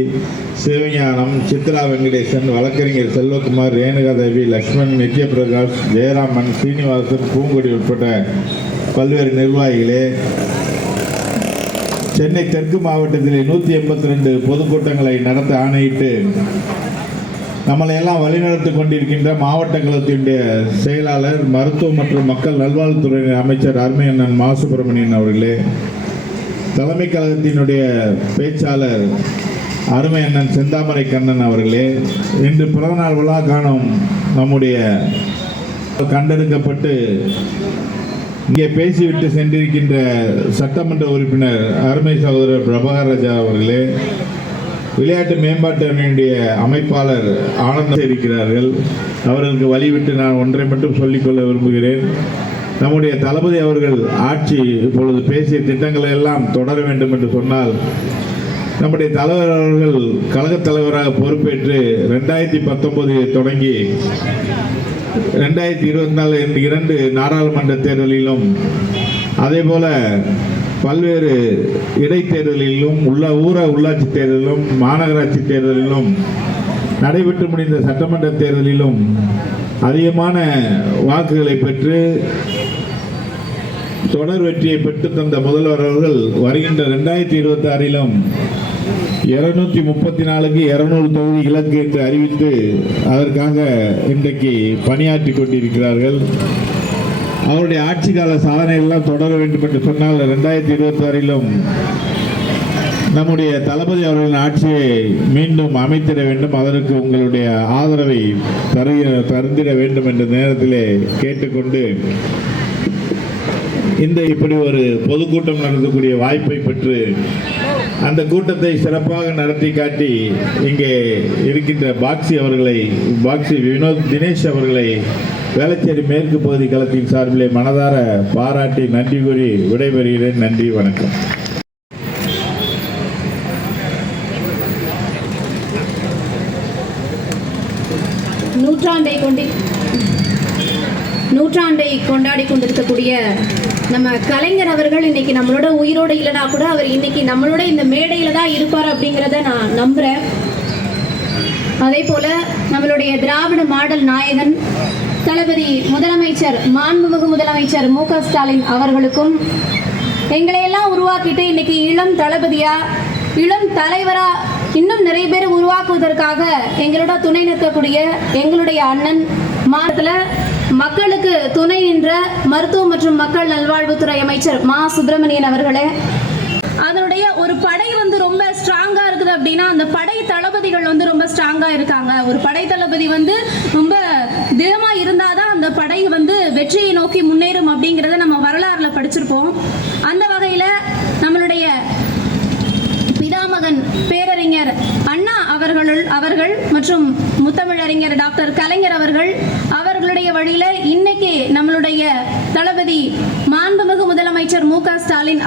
சிவஞானம், சித்ரா வெங்கடேசன், வழக்கறிஞர் செல்வகுமார், ரேணுகா தேவி, லக்ஷ்மண், நித்யபிரகாஷ், ஜெயராமன், சீனிவாசன், பூங்கொடி உட்பட்ட பல்வேறு நிர்வாகிகளே, சென்னை தெற்கு மாவட்டத்தில் 182 பொதுக்கூட்டங்களை நடத்த ஆணையிட்டு நம்மளை எல்லாம் வழிநடத்தி கொண்டிருக்கின்ற மாவட்ட கழகத்தினுடைய செயலாளர், மருத்துவ மற்றும் மக்கள் நல்வாழ்வுத்துறை அமைச்சர் அருமை அண்ணன் மா சுப்பிரமணியன் அவர்களே, தலைமை கழகத்தினுடைய பேச்சாளர் அருமை அண்ணன் செந்தாமரை கண்ணன் அவர்களே, இன்று பிறந்தநாள் விழா காணும் நம்முடைய கண்டெடுக்கப்பட்டு இங்கே பேசிவிட்டு சென்றிருக்கின்ற சட்டமன்ற உறுப்பினர் அருமை சகோதரர் பிரபாகர் ராஜா அவர்களே, விளையாட்டு மேம்பாட்டு அணியினுடைய அமைப்பாளர் ஆனந்தம் இருக்கிறார்கள். அவர்களுக்கு வழிவிட்டு நான் ஒன்றை மட்டும் சொல்லிக்கொள்ள விரும்புகிறேன். நம்முடைய தளபதி அவர்கள் ஆட்சி இப்பொழுது பேசிய திட்டங்களை எல்லாம் தொடர வேண்டும் என்று சொன்னால், நம்முடைய தலைவர் அவர்கள் கழகத் தலைவராக பொறுப்பேற்று 2019 தொடங்கி 2024 2 நாடாளுமன்ற தேர்தலிலும் அதேபோல பல்வேறு இடைத்தேர்தலிலும் உள்ளாட்சி தேர்தலிலும் மாநகராட்சி தேர்தலிலும் நடைபெற்று முடிந்த சட்டமன்ற தேர்தலிலும் அதிகமான வாக்குகளை பெற்று தொடர் வெற்றியை பெற்று தந்த முதல்வர் அவர்கள் வருகின்ற 2026 234க்கு 200 தொகுதி இலக்கு என்று அறிவித்து அதற்காக இன்றைக்கு பணியாற்றி கொண்டிருக்கிறார்கள். அவருடைய ஆட்சி கால சாதனையெல்லாம் தொடர வேண்டும் என்று சொன்னால் 2026 நம்முடைய தளபதி அவர்களின் ஆட்சியை மீண்டும் அமைத்திட வேண்டும். அதற்கு உங்களுடைய ஆதரவை தந்திட வேண்டும் என்ற நேரத்திலே கேட்டுக்கொண்டு இப்படி ஒரு பொதுக்கூட்டம் நடத்தக்கூடிய வாய்ப்பை பெற்று அந்த கூட்டத்தை சிறப்பாக நடத்தி காட்டி இங்கே இருக்கின்ற பாக்ஸி வினோத் தினேஷ் அவர்களை வேளச்சேரி மேற்கு பகுதி களத்தின் சார்பிலே மனதார பாராட்டி நன்றி கூறி விடைபெறுகிறேன். நன்றி, வணக்கம். நூற்றாண்டை கொண்டாடி கொண்டிருக்கக்கூடிய நம்ம கலைஞர் அவர்கள் இன்னைக்கு நம்மளோட உயிரோடு இல்லைனா கூட அவர் இன்னைக்கு நம்மளோட இந்த மேடையில தான் இருப்பார் அப்படிங்கிறத நான் நம்புறேன். அதே போல நம்மளுடைய திராவிட மாடல் நாயகன் தளபதி முதலமைச்சர், மாண்புமிகு முதலமைச்சர் மு.க. ஸ்டாலின் அவர்களுக்கும் எங்களையெல்லாம் உருவாக்கிட்டு இன்னைக்கு இளம் தளபதியா, இளம் தலைவரா இன்னும் நிறைய பேர் உருவாக்குவதற்காக எங்களோட துணை நிற்கக்கூடிய எங்களுடைய அண்ணன் மாநிலத்தில் மக்களுக்கு துணை நின்ற மருத்துவ மற்றும் மக்கள் நல்வாழ்வுத்துறை அமைச்சர் மா சுப்பிரமணியன் அவர்களே, அதனுடைய ஒரு படை ரொம்ப ஸ்ட்ராங்கா இருக்குது அப்படின்னா அந்த படை தளபதிகள் ரொம்ப ஸ்ட்ராங்கா இருக்காங்க. ஒரு படை தளபதி ரொம்ப திடமா இருந்தாதான் அந்த படை வெற்றியை நோக்கி முன்னேறும் அப்படிங்கிறத நம்ம வரலாறுல படிச்சிருப்போம். அந்த வகையில நம்மளுடைய பிதாமகன் பேரறிஞர் அண்ணா அவர்கள் மற்றும் முத்தமிழறிஞர் டாக்டர் கலைஞர் அவர்களுடைய வழியில இன்னைக்கு நம்மளுடைய தளபதி மாண்புமிகு முதலமைச்சர் மு.க. ஸ்டாலின்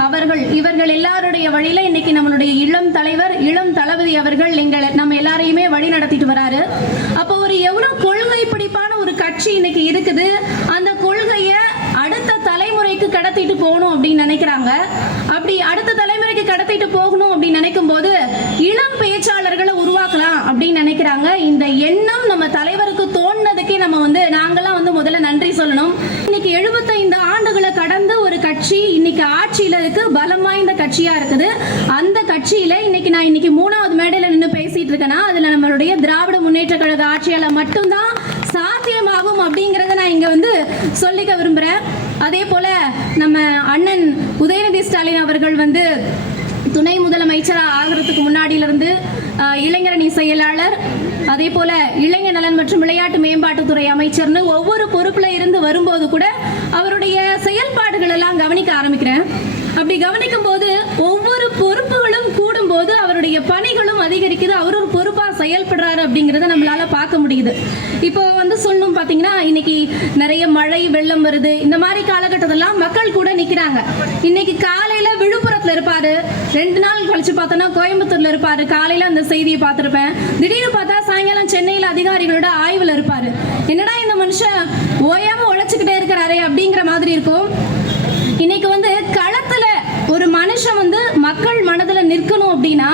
இவர்கள் எல்லாருடைய வழியில இன்னைக்கு நம்மளுடைய இளம் தலைவர், இளம் தளபதி அவர்கள் நம்ம எல்லாரையுமே வழி நடத்திட்டு வராரு. அப்போ ஒரு எவ்வளவு கொள்கை பிடிப்பான ஒரு கட்சி இன்னைக்கு இருக்குது. அந்த கொள்கையை அடுத்த தலைமுறைக்கு கடத்திட்டு போகணும் அப்படின்னு நினைக்கிறாங்க. அப்படி அடுத்த தலைமுறைக்கு கடத்திட்டு போகணும் அப்படின்னு நினைக்கும் போது இளம் பேச்சாளர்களை உருவாக்கலாம் அப்படின்னு நினைக்கிறாங்க. இந்த எண்ணம் நம்ம தலைவருக்கு தோணுனதுக்கே நம்ம நாங்கெல்லாம் முதல்ல நன்றி சொல்லணும். இன்னைக்கு 75 ஆண்டுகளை கடந்த ஒரு கட்சி இன்னைக்கு ஆட்சியில இருக்கு, பலம் வாய்ந்த கட்சியா இருக்குது. அந்த கட்சியில இன்னைக்கு நான் 3வது மேடையில நின்று பேசிட்டு இருக்கேன்னா அதுல நம்மளுடைய திராவிட முன்னேற்ற கழக ஆட்சியால மட்டும்தான் சாத்தியமாகும் அப்படிங்கறத நான் இங்க சொல்லிக்க விரும்புறேன். அதே போல நம்ம அண்ணன் உதயநிதி ஸ்டாலின் அவர்கள் துணை முதலமைச்சர் ஆகிறதுக்கு முன்னாடியிலிருந்து இளைஞரணி செயலாளர், அதே போல இளைஞர் நலன் மற்றும் விளையாட்டு மேம்பாட்டுத்துறை அமைச்சர்னு ஒவ்வொரு பொறுப்புல இருந்து வரும்போது கூட அவருடைய செயல்பாடுகள் எல்லாம் கவனிக்க ஆரம்பிக்கிறேன். அப்படி கவனிக்கும் போது ஒவ்வொரு பொறுப்புகளும் கூடும் போது அவருடைய பணிகளும் அதிகரிக்குது. அவர் ஒரு பொறுப்பா செயல்படுறாரு அப்படிங்கிறத நம்மளால பார்க்க முடியுது. இப்போ வந்து சொல்லணும் பார்த்தீங்கன்னா, இன்னைக்கு நிறைய மழை வெள்ளம் வருது. இந்த மாதிரி காலகட்டத்திலாம் மக்கள் கூட நிற்கிறாங்க. இன்னைக்கு காலையில் விழுப்புரத்தில் இருப்பாரு, 2 நாள் கழிச்சு பார்த்தோன்னா கோயம்புத்தூர்ல இருப்பாரு. காலையில் அந்த செய்தியை பார்த்துருப்பேன். திடீர்னு பார்த்தா சாயங்காலம் சென்னையில் அதிகாரிகளோட ஆய்வில் இருப்பாரு. என்னடா இந்த மனுஷன் ஓயாம உழைச்சிக்கிட்டே இருக்கிறாரே அப்படிங்கிற மாதிரி இருக்கும். இன்னைக்கு வந்து களத்துல ஒரு மனுஷன் வந்து மக்கள் மனதில் நிற்கணும் அப்படின்னா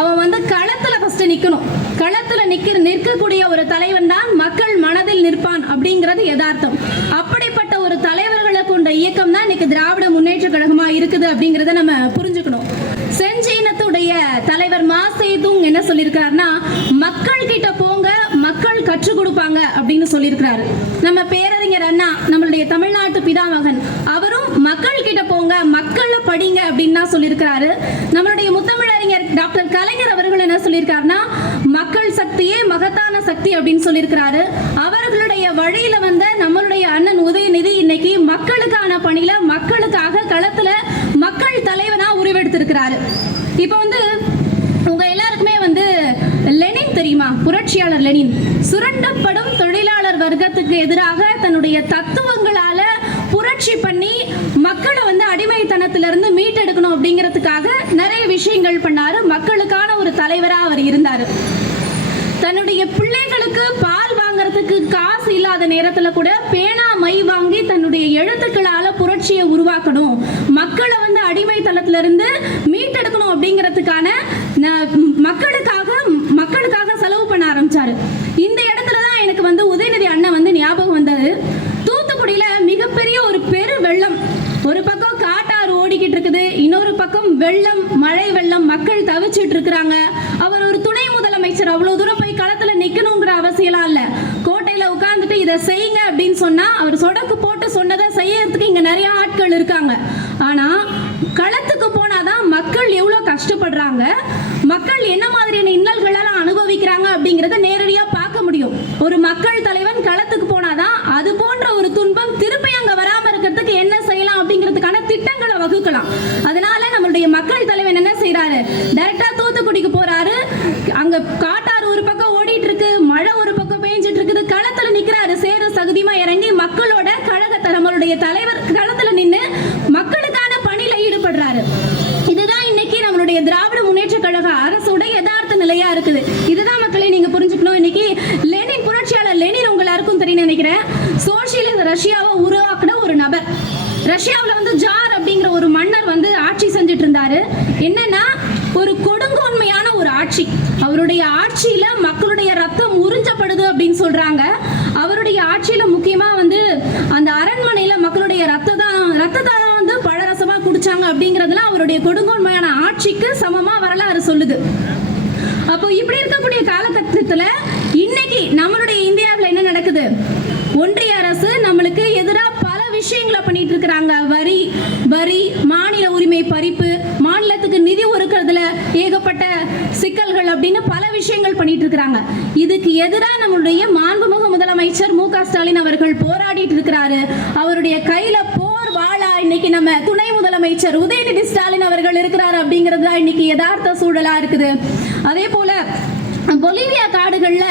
அவன் வந்து களத்துல ஃபர்ஸ்ட் நிற்கணும். களத்துல நிற்கக்கூடிய ஒரு தலைவன் தான் மக்கள் மனதில் நிற்பான் அப்படிங்கிறது யதார்த்தம். அப்படிப்பட்ட ஒரு தலைவர்களை கொண்ட இயக்கம் தான் இன்னைக்கு திராவிட முன்னேற்ற கழகமா இருக்குது அப்படிங்கிறத நம்ம புரிஞ்சுக்கணும். செஞ்சி இனத்துடைய தலைவர் மா சேதுங் என்ன சொல்லியிருக்காருன்னா, மக்கள் கிட்ட போங்க, மக்கள் கற்றுக் கொடுப்பாங்க அப்படின்னு சொல்லியிருக்கிறாரு. நம்ம பேரறிஞர் அண்ணா, நம்மளுடைய தமிழ்நாட்டு பிதாமகன், அவரும் மக்கள் கிட்ட போங்க, மக்கள் படிங்க அப்படின்னு தான் சொல்லியிருக்கிறாரு. நம்மளுடைய முத்தமிழறிஞர் டாக்டர் கலைஞர் அவர்கள் என்ன சொல்லியிருக்காருன்னா, மக்கள் சக்தியே மகத்தான சக்தி அப்படின்னு சொல்லியிருக்கிறாரு. அவர்களுடைய வழியில வந்த நம்மளுடைய அண்ணன் உதயநிதி இன்னைக்கு மக்களுக்கான பணியில மக்களுக்காக களத்துல மக்கள் தலைவனா உருவெடுத்திருக்கிறாரு. இப்போ வந்து உங்க எல்லாருக்குமே வந்து லெனின் தெரியுமா? புரட்சியாளர் லெனின் சுரண்டப்படும் தொழிலாளர் வர்க்கத்துக்கு எதிராக தன்னுடைய தத்துவங்களால புரட்சி பண்ணி மக்களை வந்து அடிமைத்தனத்திலிருந்து மீட்டெடுக்கணும் அப்படிங்கிறதுக்காக நிறைய விஷயங்கள் பண்ணாரு. மக்களுக்கான ஒரு தலைவரா அவர் இருந்தாரு. தன்னுடைய பிள்ளைகளுக்கு பால் வாங்கறதுக்கு காசு இல்லாத நேரத்துல கூட பேனா மை வாங்கி தன்னுடைய எழுத்துக்களால புரட்சியை உருவாக்கணும், மக்களை வந்து அடிமைத்தனத்திலிருந்து மீட்டெடுக்கணும் அப்படிங்கிறதுக்கான மக்களுக்காக செலவு பண்ண ஆரம்பிச்சாரு. இந்த இடத்துலதான் எனக்கு வந்து உதயநிதி அண்ணன் வந்து ஞாபகம் வந்தது. தூத்துக்குடியில மிகப்பெரிய ஒரு பெரு வெள்ளம், ஒரு பக்கம் காட்டாறு ஓடிக்கிட்டு இருக்குது, இன்னொரு பக்கம் வெள்ளம், மழை வெள்ளம், மக்கள் தவிச்சிட்டு இருக்கிறாங்க. அவர் ஒரு துணை முதலமைச்சர், அவ்வளவு தூரம் போய் களத்துல நிக்கணுங்கிற அவசியம்லாம் இல்ல. கோட்டையில உட்கார்ந்துட்டு இதை செய்யுங்க அப்படின்னு சொன்னா அவர் சொடக்கு போட்டு சொன்னதை செய்யறதுக்கு இங்க நிறைய ஆட்கள் இருக்காங்க. ஆனா களத்துக்கு போனாதான் மக்கள் எவ்வளவு கஷ்டப்படுறாங்க, மக்கள் என்ன மாதிரியான இன்னல்கள் எல்லாம் அனுபவிக்கிறாங்க அப்படிங்கறத நேரடியா பார்க்க முடியும். ஒரு மக்கள் தலைவன் களத்துக்கு போனாதான் அது போன்ற ஒரு துன்பம் திருப்பி அங்க வராம இருக்கிறதுக்கு என்ன செய்யலாம் அப்படிங்கிறதுக்கான திட்டங்களை வகுக்கலாம். அதனால நம்மளுடைய மக்கள் தலைவன் என்ன செய்யறாரு, டைரக்டா தூத்துக்குடிக்கு போறாரு. அங்க காட்டாறு ஒரு பக்கம் ஓடிட்டு இருக்கு, மழை ஒரு பக்கம் பெஞ்சிட்டு இருக்குது, களத்துல நிக்கிறாரு. சேர சகுதிமா இறங்கி மக்களோட கழகத்தை நம்மளுடைய தலைவர் களத்துல நின்று மக்களுக்கான பணியில ஈடுபடுறாரு. இதுதான் இன்னைக்கு நம்மளுடைய திராவிட முன்னேற்ற கழக அரசோட யதார்த்த நிலையா இருக்குது. இதுதான் மக்களை நீங்க புரிஞ்சுக்கணும். இன்னைக்கு லெனின், புரட்சியாளர் லெனின் உங்க எல்லாருக்கும் தெரியும் நினைக்கிறேன், சோசியலிச ரஷ்யாவை உருவாக்குன ஒரு நபர். ரஷ்யாவில் வந்து ஜார் அப்படிங்கிற ஒரு மன்னர் வந்து ஆட்சி செஞ்சுட்டு இருந்தாரு. என்னன்னா ஒரு கொடுங்கோன்மையான ஒரு ஆட்சி. அவருடைய ஆட்சியில மக்களுடைய ரத்தம் உறிஞ்சப்படுது அப்படின்னு சொல்றாங்க. அவருடைய ஆட்சியில முக்கியமா வந்து அந்த அரண்மனையில மக்களுடைய ரத்தத்தை வந்து பழரசமா குடிச்சாங்க அப்படிங்கறதுலாம் அவருடைய கொடுங்கோன்மையான ஆட்சிக்கு சமமா வரலாறு சொல்லுது. அப்போ இப்படி இருக்கக்கூடிய காலகட்டத்துல இன்னைக்கு நம்மளுடைய இந்தியாவில் என்ன நடக்குது, ஒன்றிய அரசு நம்மளுக்கு எதிராக பல விஷயங்களை பண்ணிட்டு இருக்கிறாங்க. வரி, மாநில உரிமை பறிப்பு, மாநிலத்துக்கு நிதி ஒதுக்குறதுல ஏகப்பட்ட சிக்கல்கள் அப்படின்னு பல விஷயங்கள் பண்ணிட்டு இருக்கிறாங்க. இதுக்கு எதிராக நம்மளுடைய மாண்புமிகு முதலமைச்சர் மு.க. ஸ்டாலின் அவர்கள் போராடிட்டு இருக்கிறாரு. அவருடைய கையில போர் வாளா இன்னைக்கு நம்ம துணை முதலமைச்சர் உதயநிதி ஸ்டாலின் அவர்கள் இருக்கிறாரு அப்படிங்கிறது தான் இன்னைக்கு யதார்த்த சூழலா இருக்குது. அதே போல பொலிவியா காடுகள்ல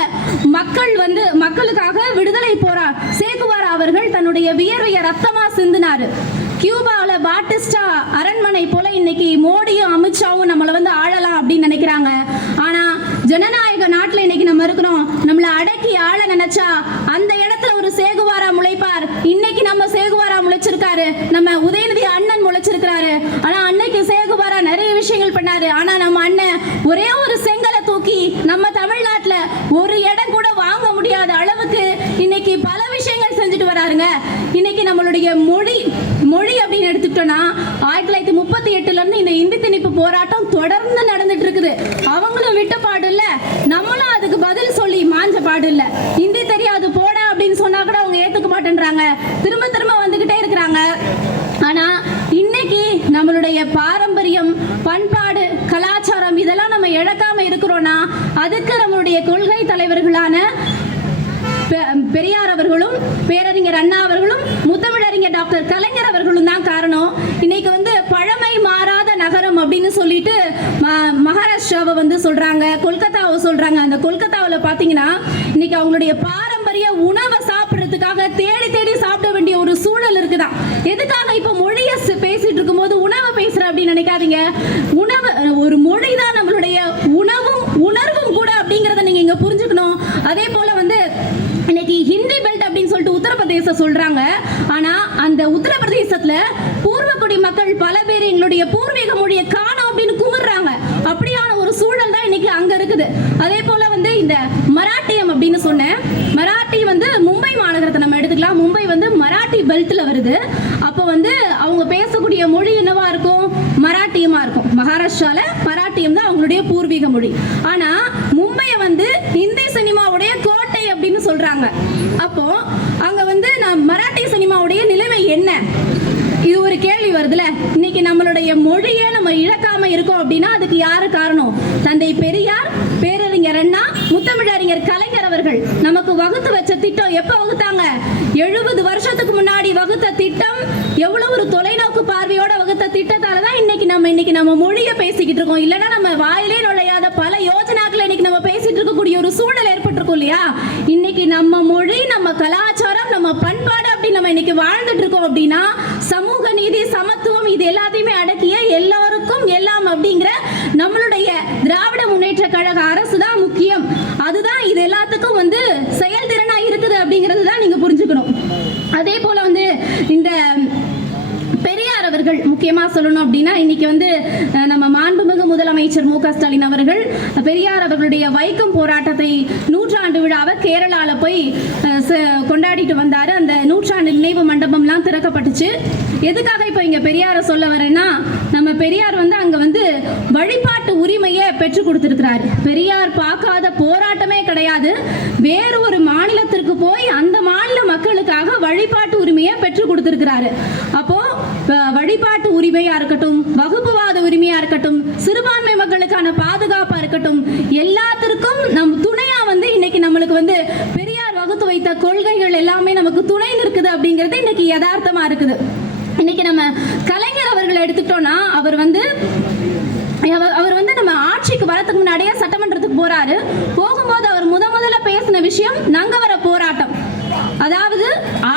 மக்களுக்காக விடுதலை போரா சேகுவாரா அவர்கள் தன்னுடைய வியர்வைய ரத்தமா சிந்தினாரு. கியூபாவில் பாட்டிஸ்டா அரண்மனை போல இன்னைக்கு மோடியும் அமித்ஷாவும் நம்மளை வந்து ஆளலாம் அப்படின்னு நினைக்கிறாங்க. ஆனா ஜனநாயக நாட்டில் இன்னைக்கு நம்ம இருக்கிறோம். நம்மளை அடக்கி ஆள நினைச்சா அந்த இடத்துல ஒரு சேகுவாரா முளைப்பார். இன்னைக்கு நம்ம சேகுவாரா முளைச்சிருக்காரு, நம்ம உதயநிதி அண்ணன் முளைச்சிருக்கிறாரு. ஆனா அன்னைக்கு சேகுவாரா நிறைய விஷயங்கள் பண்ணாரு. ஆனா நம்ம அண்ணன் ஒரே ஒரு செங்கலை தூக்கி நம்ம தமிழ்நாட்டுல ஒரு இடம் கூட வாங்க முடியாத அளவுக்கு இன்னைக்கு பல விஷயங்கள் செஞ்சுட்டு வராருங்க. இன்னைக்கு நம்மளுடைய மொழி அப்படின்னு எடுத்துக்கிட்டோம்னா 1938ல இருந்து இந்த இந்தி திணிப்பு போராட்டம் தொடர்ந்து நடந்துட்டு இருக்குது. அவங்களும் விட்ட பாடு இல்ல, நம்மளும் அதுக்கு பதில் சொல்லி மாஞ்ச பாடு இல்ல. இந்தி தெரியாது போட அப்படின்னு சொன்னா கூட அவங்க ஏத்துக்க மாட்டேன்றாங்க, திரும்ப வந்துகிட்டே இருக்கிறாங்க. ஆனா இன்னைக்கு நம்மளுடைய பாரம்பரியம், பண்பாடு, கலாச்சாரம் இதெல்லாம் நம்ம இழக்காம இருக்கிறோம்னா அதுக்கு நம்மளுடைய கொள்கை தலைவர்களான பெரியார் அவர்களும், பேரறிஞர் அண்ணா அவர்களும், முத்தமிழறிஞர் டாக்டர் கலைஞர் அவர்களும் தான் காரணம். இன்னைக்கு வந்து பழமை மாறாத நகரம் அப்படின்னு அப்படின்னு சொல்லிட்டு மகாராஷ்டிராவை வந்து சொல்றாங்க, கொல்கத்தாவை சொல்றாங்க. அந்த கொல்கத்தாவில் பார்த்தீங்கன்னா இன்னைக்கு அவங்களுடைய பாரம்பரிய உணவை சாப்பிட்றதுக்காக தேடி தேடி சாப்பிட வேண்டிய ஒரு சூழல் இருக்குதான். எதுக்காக இப்போ மொழியை பேசிட்டு இருக்கும்போது உணவை பேசுறேன் அப்படின்னு நினைக்காதீங்க. உணவு ஒரு மொழி தான் நம்மளுடைய உணவும் உணர்வும் கூட அப்படிங்கிறத நீங்க இங்க புரிஞ்சுக்கணும். அதே போல வந்து இன்னைக்கு ஹிந்தி பெல்ட் அப்படின்னு சொல்லிட்டு உத்தரப்பிரதேசம் சொல்றாங்க. ஆனா அந்த உத்தரப்பிரதேசத்துல பூர்வக்குடி மக்கள் பல பேர் எங்களுடைய பூர்வீக மொழியை காணோம் அப்படின்னு குமுறாங்க. அப்படியான ஒரு சூழல் தான் இன்னைக்கு அங்க இருக்குது. அதே போல வந்து இந்த மராட்டியம் அப்படின்னு சொன்னேன். மராட்டி வந்து மும்பை மாநகரத்தை நம்ம எடுத்துக்கலாம். மும்பை வந்து மராட்டி பெல்ட்ல வருது. அப்போ வந்து அவங்க பேசக்கூடிய மொழி என்னவா இருக்கும்? மராட்டியமா இருக்கும். மகாராஷ்டிரால மராட்டியம் தான் அவங்களுடைய பூர்வீக மொழி. ஆனா மும்பையை வந்து ஹிந்தி சினிமாவுடைய கோட்டை அப்படின்னு சொல்றாங்க. அப்போ அங்க வந்து மராட்டி சினிமாவுடைய நிலைமை என்ன? இது ஒரு கேள்வி வருதுல. இன்னைக்கு நம்மளுடைய மொழியை நம்ம இழக்காம இருக்கோம் அப்படின்னா அதுக்கு யாரு காரணம்? தந்தை பெரியார், பேரறிஞர் அண்ணா, முத்தமிழறிஞர் கலைஞர் அவர்கள் நமக்கு வகுத்து வச்ச திட்டம். எப்ப வகுத்தாங்க? 70 வருஷத்துக்கு முன்னாடி வகுத்த திட்டம். எவ்வளவு ஒரு தொலைநோக்கு பார்வையோட வகுத்த திட்டத்தால தான் இன்னைக்கு நம்ம மொழியை பேசிக்கிட்டு இருக்கோம். இல்லைன்னா நம்ம வாயிலே நுழையாத பல யோஜனாக்களை இன்னைக்கு நம்ம பேசிட்டு இருக்கக்கூடிய ஒரு சூழல் ஏற்பட்டிருக்கும் இல்லையா? இன்னைக்கு நம்ம மொழி, நம்ம கலாச்சாரம், நம்ம பண்பாடு அப்படி நம்ம இன்னைக்கு வாழ்ந்துட்டு இருக்கோம் அப்படின்னா சமூக நீதி, சமத்துவம் இது எல்லாத்தையுமே அடக்கிய எல்லாருக்கும் எல்லாம் அப்படிங்கிற நம்மளுடைய திராவிட முன்னேற்ற கழக அரசு தான் முக்கியம். அதுதான் இது எல்லாத்துக்கும் வந்து செயல்திறனா இருக்குது அப்படிங்கிறது தான் நீங்க புரிஞ்சுக்கணும். அதே போல வந்து இந்த பெரியார் அவர்கள் முக்கியமா சொல்லணும் அப்படின்னா இன்னைக்கு வந்து நம்ம மாண்புமிகு முதலமைச்சர் மு க ஸ்டாலின் அவர்கள் பெரியார் அவர்களுடைய வைக்கம் போராட்டத்தை 100ஆண்டு விழாவை கேரளால போய் கொண்டாடிட்டு வந்தாரு. அந்த 100ஆண்டு நினைவு மண்டபம்லாம் திறக்கப்பட்டுச்சு. எதுக்காக இப்போ இங்க பெரியாரை சொல்ல வரேன்னா, நம்ம பெரியார் வந்து அங்க வந்து வழிபாட்டு உரிமையை பெற்று கொடுத்திருக்கிறாரு. பெரியார் பார்க்காத போராட்டமே கிடையாது. வேறு ஒரு மாநிலத்திற்கு போய் அந்த மாநில மக்களுக்காக வழிபாட்டு உரிமையை பெற்று கொடுத்திருக்கிறாரு. அப்போ வழிபாட்டு உரிமையா இருக்கட்டும், வகுப்புவாத உரிமையா இருக்கட்டும், சிறுபான்மை மக்களுக்கான பாதுகாப்பா இருக்கட்டும், எல்லாத்திற்கும் நம் துணையா வந்து இன்னைக்கு நம்மளுக்கு வந்து பெரியார் வகுத்து வைத்த கொள்கைகள் எல்லாமே நமக்கு துணை நிற்குது அப்படிங்கிறது இன்னைக்கு யதார்த்தமா இருக்குது. இன்னைக்கு நம்ம கலைஞர் அவர்களை எடுத்துட்டோம்னா அவர் வந்து நம்ம ஆட்சிக்கு வரதுக்கு முன்னாடியே சட்டமன்றத்துக்கு போறாரு. போகும்போது அவர் முதல்ல பேசின விஷயம் நங்கவர போராட்டம். அதாவது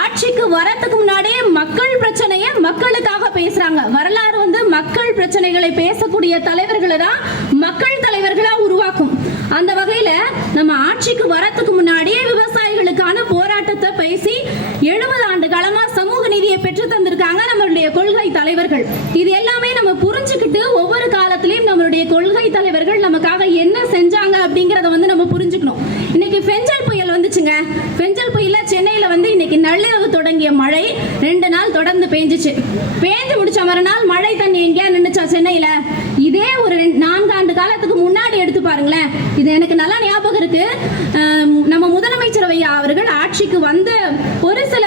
ஆட்சிக்கு வரதுக்கு முன்னாடியே மக்கள் பிரச்சனையை மக்களுக்காக பேசுறாங்க. வரலாறு வந்து மக்கள் பிரச்சனைகளை பேசக்கூடிய தலைவர்களை தான் மக்கள் தலைவர்களா உருவாக்கும். அந்த வகையில நம்ம ஆட்சிக்கு வரதுக்கு முன்னாடியே விவசாயிகளுக்கான போராட்டத்தை பேசி 70 ஆண்டு காலமா சமூக நீதியை பெற்று தந்திருக்காங்க நம்மளுடைய கொள்கை தலைவர்கள். இது எல்லாமே நம்ம புரிஞ்சுக்கிட்டு ஒவ்வொரு காலத்திலையும் நம்மளுடைய கொள்கை தலைவர்கள் நமக்காக என்ன செஞ்சாங்க அப்படிங்கறத வந்து நம்ம புரிஞ்சுக்கணும். இன்னைக்கு பெஞ்சல் புயல் வந்துச்சுங்க. பெஞ்சல் புயல்ல சென்னையில வந்து இன்னைக்கு நள்ளிரவு தொடங்கிய மழை 2 நாள் தொடர்ந்து பெஞ்சிச்சு. பேஞ்சு முடிச்ச மறுநாள் மழை தண்ணி எங்கேயா நின்னுச்சா சென்னையில? இதே ஒரு 4 ஆண்டு காலத்துக்கு முன்னாடி எடுத்து பாருங்களேன். இது எனக்கு நல்லா ஞாபகம் இருக்கு. நம்ம முதலமைச்சர் ஐயா அவர்கள் ஆட்சிக்கு வந்த ஒரு சில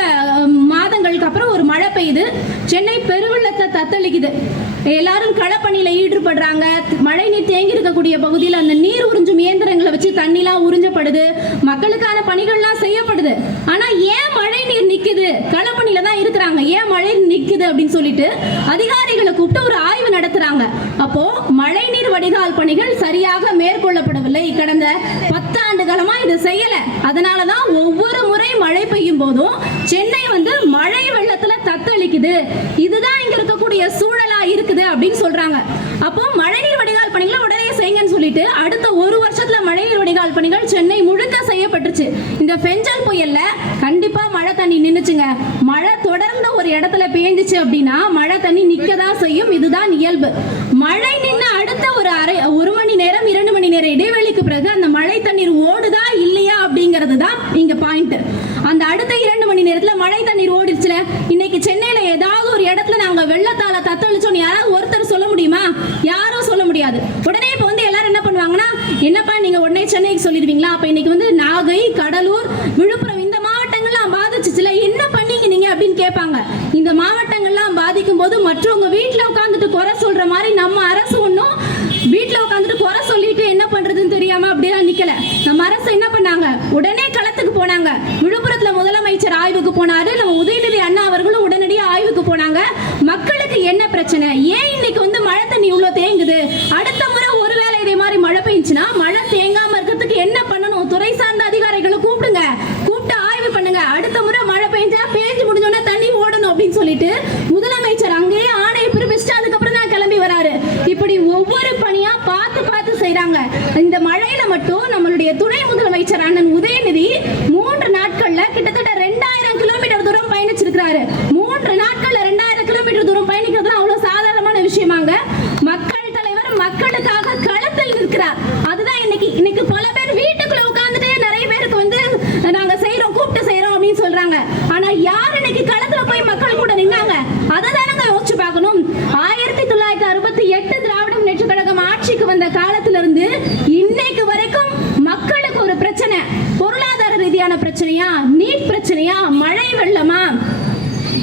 மாதங்களுக்கு அப்புறம் ஒரு மழை பெய்யுது. சென்னை பெருவெள்ளத்தை தத்தளிக்குது. எல்லாரும் களப்பணியில ஈடுபடுறாங்க. மழை நீர் தேங்கி இருக்கக்கூடிய பகுதியில் அந்த நீர் உறிஞ்சும் இயந்திரங்களை வச்சு தண்ணிலாம் உறிஞ்சப்படுது. மக்களுக்கான பணிகள்லாம் செய்யப்படுது. ஆனா ஏன் மழை நீர் நிக்குது? களப்பணியில தான் இருக்கிறாங்க. ஏன் மழை நிக்குது அப்படின்னு சொல்லிட்டு அதிகாரிகளை கூப்பிட்டு ஒரு ஆய்வு நடத்துறாங்க. அப்போ மழை நீர் வடிகால் பணிகள் சரியாக மேற்கொள்ளப்படவில்லை. கடந்த 10 ஆண்டு காலமா இது செய்யல. அதனாலதான் ஒவ்வொரு முறை மழை பெய்யும் போதும் சென்னை வந்து மழை வெள்ளத்துல தத்தளிக்குது. இதுதான் இங்க இருக்கக்கூடிய சூழலா இருக்குது அப்படின்னு சொல்றாங்க. அப்போ மழைநீர் வடிகால் பணிகளை உடனே செய்யுங்கன்னு சொல்லிட்டு அடுத்த 1 வருஷத்துல மழைநீர் வடிகால் பணிகள் சென்னை முழுக்க செய்யப்பட்டுச்சு. இந்த பெஞ்சல் புயல்ல கண்டிப்பா மழை தண்ணி நின்னுச்சுங்க. மழை தொடர்ந்து ஒரு இடத்துல பேஞ்சிச்சு அப்படின்னா மழை தண்ணி நிக்கதான் செய்யும். இதுதான் இயல்பு. மழை நின்று அடுத்த ஒரு மணி நேரம் 2 மணி நேரம் இடைவெளிக்கு பிறகு அந்த மழை தண்ணீர் ஓடுதா இல்லையா அப்படிங்கிறது தான் இங்க பாயிண்ட். அந்த அடுத்த 2 மணி நேரத்துல மழை தண்ணீர் ஓடிச்சுல. இன்னைக்கு சென்னையில ஏதாவது ஒரு இடத்துல நாங்க வெள்ளத்தால தத்தளிச்சோம் யாராவது ஒருத்தர் சொல்ல முடியுமா? யாரும் சொல்ல முடியாது. உடனே இப்ப வந்து எல்லாரும் என்ன பண்ணுவாங்கன்னா, என்னப்பா நீங்க உடனே சென்னைக்கு சொல்லிடுவீங்களா? அப்ப இன்னைக்கு வந்து நாகை, கடலூர், விழுப்புரம் இந்த மாவட்டங்கள்லாம் பாதிச்சுச்சுல, என்ன பண்ணீங்க நீங்க அப்படின்னு கேட்பாங்க. இந்த மாவட்டங்கள்லாம் பாதிக்கும் போது மற்றவங்க வீட்டுல உட்காந்துட்டு குறை சொல்ற மாதிரி நம்ம அரசு ஒன்றும் வீட்டுல உட்காந்துட்டு குறை சொல்லிட்டு என்ன பண்றதுன்னு தெரியாம அப்படியெல்லாம் நிக்கல. நம்ம அரசு என்ன பண்ணாங்க? உடனே களத்துக்கு போனாங்க. விழுப்புரத்துல முதலமைச்சர் ஆய்வுக்கு போனாரு. நம்ம உதயநிதி அண்ணா அவர்களும் உடனடியாக ஆய்வுக்கு போனாங்க. மக்களுக்கு என்ன பிரச்சனை, ஏன் இன்னைக்கு வந்து மழை தண்ணி இவ்வளவு தேங்குது, செய்றாங்க. இந்த மழையில மட்டும் நம்மளுடைய துணை முதலமைச்சர் அண்ணன் உதயநிதி 3 நாட்கள்ல கிட்டத்தட்ட 2000 கிலோமீட்டர் தூரம் பயணிச்சிருக்கிறாரு. 3 நாட்கள்ல 2000 கிலோமீட்டர் தூரம் பயணிக்கிறது அவ்வளவு சாதாரணமான விஷயமாங்க. மக்கள் தலைவர் மக்களுக்காக களத்தில் நிற்கிறார். அதுதான் இன்னைக்கு பல பேர் வீட்டுக்குள்ள உட்கார்ந்துட்டு நிறைய பேருக்கு வந்து நாங்க செய்யறோம், கூப்பிட்டு செய்யறோம் அப்படின்னு சொல்றாங்க. ஆனா யார் இன்னைக்கு களத்துல போய் மக்கள் கூட நின்னாங்க? அதை தானங்க யோசிச்சு பார்க்கணும். 1968 திராவிட முன்னேற்ற கழகம் ஆட்சிக்கு வந்த காலத்திலிருந்து இன்னைக்கு வரைக்கும் மக்களுக்கு ஒரு பிரச்சனை, பொருளாதார ரீதியான பிரச்சனையா, நீட் பிரச்சனையா, மழை வெள்ளமா,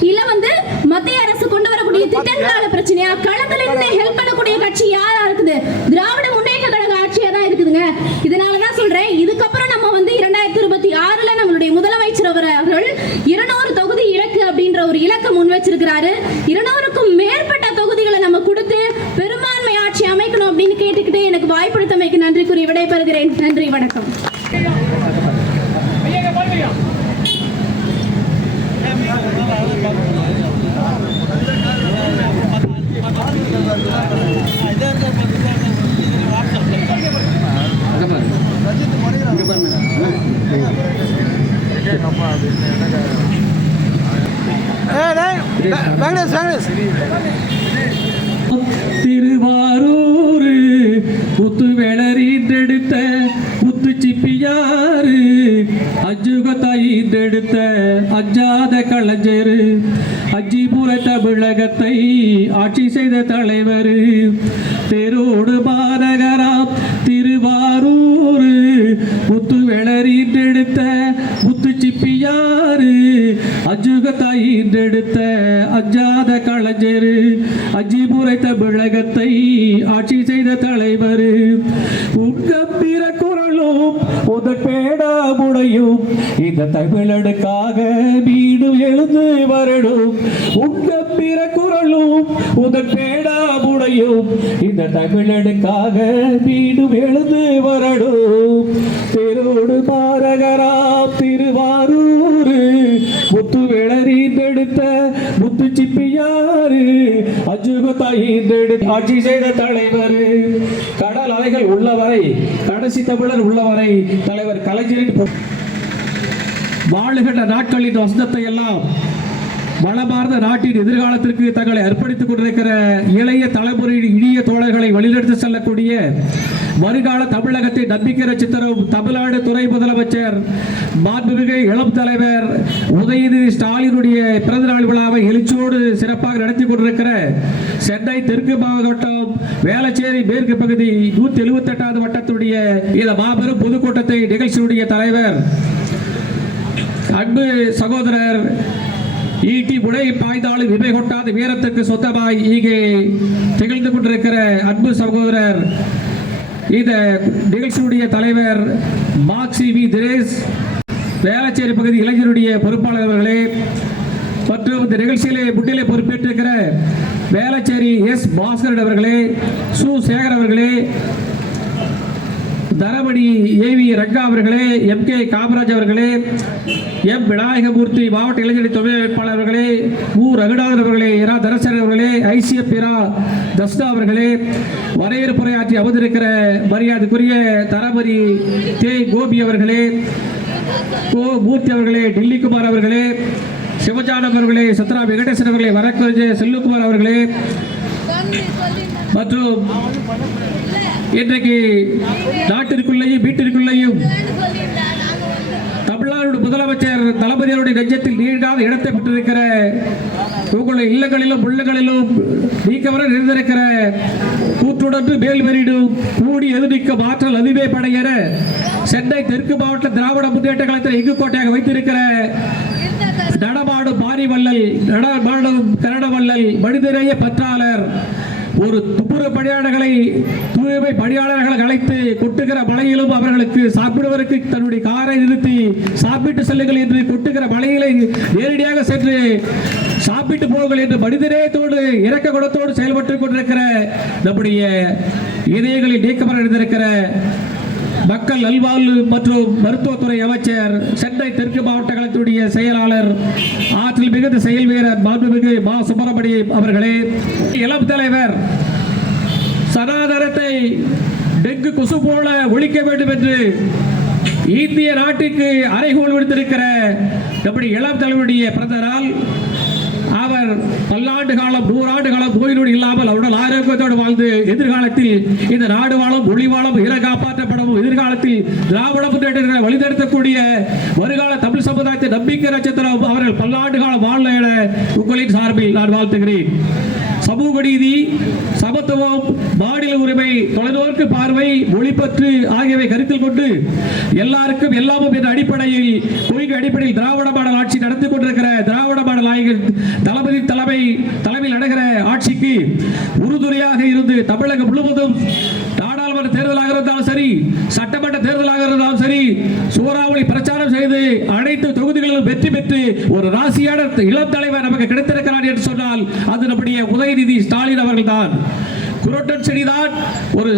இல்ல வந்து மத்திய அரசு கொண்டு வரக்கூடிய திட்டங்களால பிரச்சனையா, களத்துல இருந்து ஹெல்ப் பண்ணக்கூடிய கட்சி யாரா இருக்குது? திராவிட முன்னேற்ற கழக ஆட்சியா தான் இருக்குதுங்க. இதனாலதான் சொல்றேன், இதுக்கப்புறம் நம்ம வந்து 2026ல நம்மளுடைய முதலமைச்சர் அவர்கள் 200 தொகுதி இலக்கு அப்படின்ற ஒரு இலக்கை முன் வச்சிருக்கிறாரு. 200க்கும் மேற்பட்ட தொகுதிகளை நம்ம கொடுத்து பெரும்பான்மை ஆட்சி அமைக்கணும் அப்படின்னு கேட்டுக்கிட்டு எனக்கு வாய்ப்படுத்தமைக்கு நன்றி கூறி விடைபெறுகிறேன். நன்றி, வணக்கம். திருவாரூர் புத்து வேளறிந்தெடுத்த புத்து சிப்பியாரு அஜுகத்தாயிந்தெடுத்த அஜாத கலைஞர் அஜிபுர தமிழகத்தை ஆட்சி செய்த தலைவர் தேரோடு மாநகராம் திருவாரூர் புத்து வேளறிந்தெடுத்த புத்து சிப்பியாரு அஜுகத்தாயிந்தெடுத்த அஜாத கலைஞர் அஜிபுரை தமிழகத்தை ஆட்சி செய்த தலைவர் உங்கம்பிர குரலும் முதற் பேடா முடையும் இந்த தமிழனுக்காக வீடு எழுந்து வரணும். உங்கம்பிர குரலும் முதற் பேடா முடையும் இந்த தமிழனுக்காக வீடு எழுந்து வரணும். தேரோடு மாநகராம் திருவாரூர் முத்து வேளறிந்தெடுத்த முத்து சிப்பியாரு அஜுகத்தாயிந்தெடுத்த ஆட்சி செய்த தலைவர். கடல் அலைகள் உள்ளவரை, கடைசி தமிழர் உள்ளவரை தலைவர் கலைஞரின் வாழுகின்ற நாட்களின் வசந்தத்தை எல்லாம் வளமார்ந்த நாட்டின் எதிர்காலத்திற்கு தங்களை அர்ப்பணித்துக் கொண்டிருக்கிற இளைய தலைமுறையின் இனிய தோழர்களை வழிநடத்தி செல்லக்கூடிய வருங்கால தமிழகத்தை நம்பிக்கை நட்சத்திரம் தமிழ்நாடு துணை முதலமைச்சர் மாண்புமிகு இளம் தலைவர் உதயநிதி ஸ்டாலினுடைய பிறந்தநாள் விழாவை எழுச்சியோடு சிறப்பாக நடத்தி கொண்டிருக்கிற சென்னை தெற்கு மாவட்டம் வேளச்சேரி மேற்கு பகுதி 178வது வட்டத்துடைய இந்த மாபெரும் பொதுக்கூட்டத்தை நிகழ்ச்சியுடைய தலைவர் அன்பு சகோதரர் ஈட்டி உடை பாய்ந்தாலும் விமை கொட்டாத வீரத்திற்கு சொந்தமாய் இங்கே திகழ்ந்து கொண்டிருக்கிற அன்பு சகோதரர் இந்த நிகழ்ச்சியுடைய தலைவர் மார்க்சி வி தினேஷ், வேளச்சேரி பகுதி இளைஞருடைய பொறுப்பாளர் அவர்களே, மற்றும் இந்த நிகழ்ச்சியிலே முன்னிலை பொறுப்பேற்றிருக்கிற வேளச்சேரி எஸ் பாஸ்கரன் அவர்களே, சு சேகர் அவர்களே, தரமணி ஏவி ரங்கா அவர்களே, எம் கே காமராஜ் அவர்களே, எம் விநாயகமூர்த்தி மாவட்ட இளைஞர் துணை வேட்பாளர் அவர்களே, உ ரகுநாதன் அவர்களே, இரா தனசேகர் அவர்களே, ஐசிஎஃப் இரா தஸ்தா அவர்களே, வரவேற்புரையாற்றி அமர்ந்திருக்கிற மரியாதைக்குரிய தரமணி தே கோபி அவர்களே, கோ மூர்த்தி அவர்களே, டில்லிக்குமார் அவர்களே, சிவஜானம் அவர்களே, சத்ரா வெங்கடேசன் அவர்களே, வழக்கறிஞர் செல்லுக்குமார் அவர்களே, மற்றும் இன்றைக்கு நாட்டிற்குள்ளேயும் வீட்டிற்குள்ளேயும் தமிழ்நாடு முதலமைச்சர் தளபதியுடைய நெஞ்சத்தில் நீங்காத இடத்தை பெற்றிருக்கிற உங்களுடைய இல்லங்களிலும் உள்ளங்களிலும் நீக்கவர நிறைந்திருக்கிற கூற்றுடன்று மேல் வெளியிடும் கூடி எதிர்க்க ஆற்றல் அதுவே படையென சென்னை தெற்கு மாவட்ட திராவிட முன்னேற்ற கழகத்தில் எங்கு கோட்டையாக வைத்திருக்கிற நடமாடும் பாரிவல்லல், நடமாடும் கரடவல்லல், மனிதநேய பற்றாளர், ஒரு துப்புர பணியாளர்களை தூய்மை பணியாளர்கள் அழைத்து கொட்டுகிற மலையிலும் அவர்களுக்கு சாப்பிடுவதற்கு தன்னுடைய காரை நிறுத்தி சாப்பிட்டு செல்லுங்கள் என்று கொட்டுகிற மலைகளை நேரடியாக சென்று சாப்பிட்டு போங்கள் என்று மனிதநேயத்தோடு இரக்க குணத்தோடு செயல்பட்டுக் கொண்டிருக்கிற நம்முடைய இதயங்களில் நீக்கப்பட இருந்திருக்கிற மக்கள் நல்வாழ்வு மற்றும் மருத்துவத்துறை அமைச்சர், சென்னை தெற்கு மாவட்ட கழகத்துடைய செயலாளர், ஆற்றல் மிகுந்த செயல் வீரர் மாண்புமிகு மா சுப்பிரமணியம் அவர்களே, இளம் தலைவர் சனாதனத்தை டெங்கு கொசு போல ஒழிக்க வேண்டும் என்று இந்திய நாட்டுக்கு அறைகோல் விடுத்திருக்கிற நம்முடைய இளம் தலைவருடைய பிறந்த நாள். அவர் பல்லாண்டு காலம் 100 ஆண்டு காலம் நோய் இல்லாமல் அவருடன் ஆரோக்கியத்தோடு வாழ்ந்து எதிர்காலத்தில் இந்த நாடு வாழும் ஒளி வாழும் இன காப்பாற்றப்படவும் எதிர்காலத்தில் திராவிட முன்னேற்றங்களை வழிநடத்தக்கூடிய வருகால தமிழ் சமுதாயத்தை நம்பிக்கை நட்சத்திரம் அவர்கள் பல்லாண்டு காலம் வாழ என உங்களின் சார்பில் நான் வாழ்த்துகிறேன். சமூக நீதி, சமத்துவம், மாநில உரிமை, தொலைநோக்கு பார்வை, மொழிப்பற்று ஆகியவை கருத்தில் கொண்டு எல்லாருக்கும் எல்லாமும் என்ற அடிப்படையில் கொள்கை அடிப்படையில் திராவிட மாடல் ஆட்சி நடந்து கொண்டிருக்கிற திராவிட மாடல் நாயகர் தளபதி தலைமையில் நடக்கிற ஆட்சிக்கு உறுதுணையாக இருந்து தமிழகம் முழுவதும் நாடாளுமன்ற தேர்தலாக இருந்தாலும் சரி, சட்டமன்ற தேர்தலாக இருந்தாலும் சரி, சூறாவளி பிரச்சாரம் செய்து அனைத்து தொகுதிகளிலும் வெற்றி பெற்று ஒரு ராசியான இளம் தலைவர் நமக்கு கிடைத்திருக்கிறார் என்று சொன்னால் அது நம்முடைய உதயநிதி ஸ்டாலின் அவர்கள் தான். குரோட்டன் செடிதான். ஒரு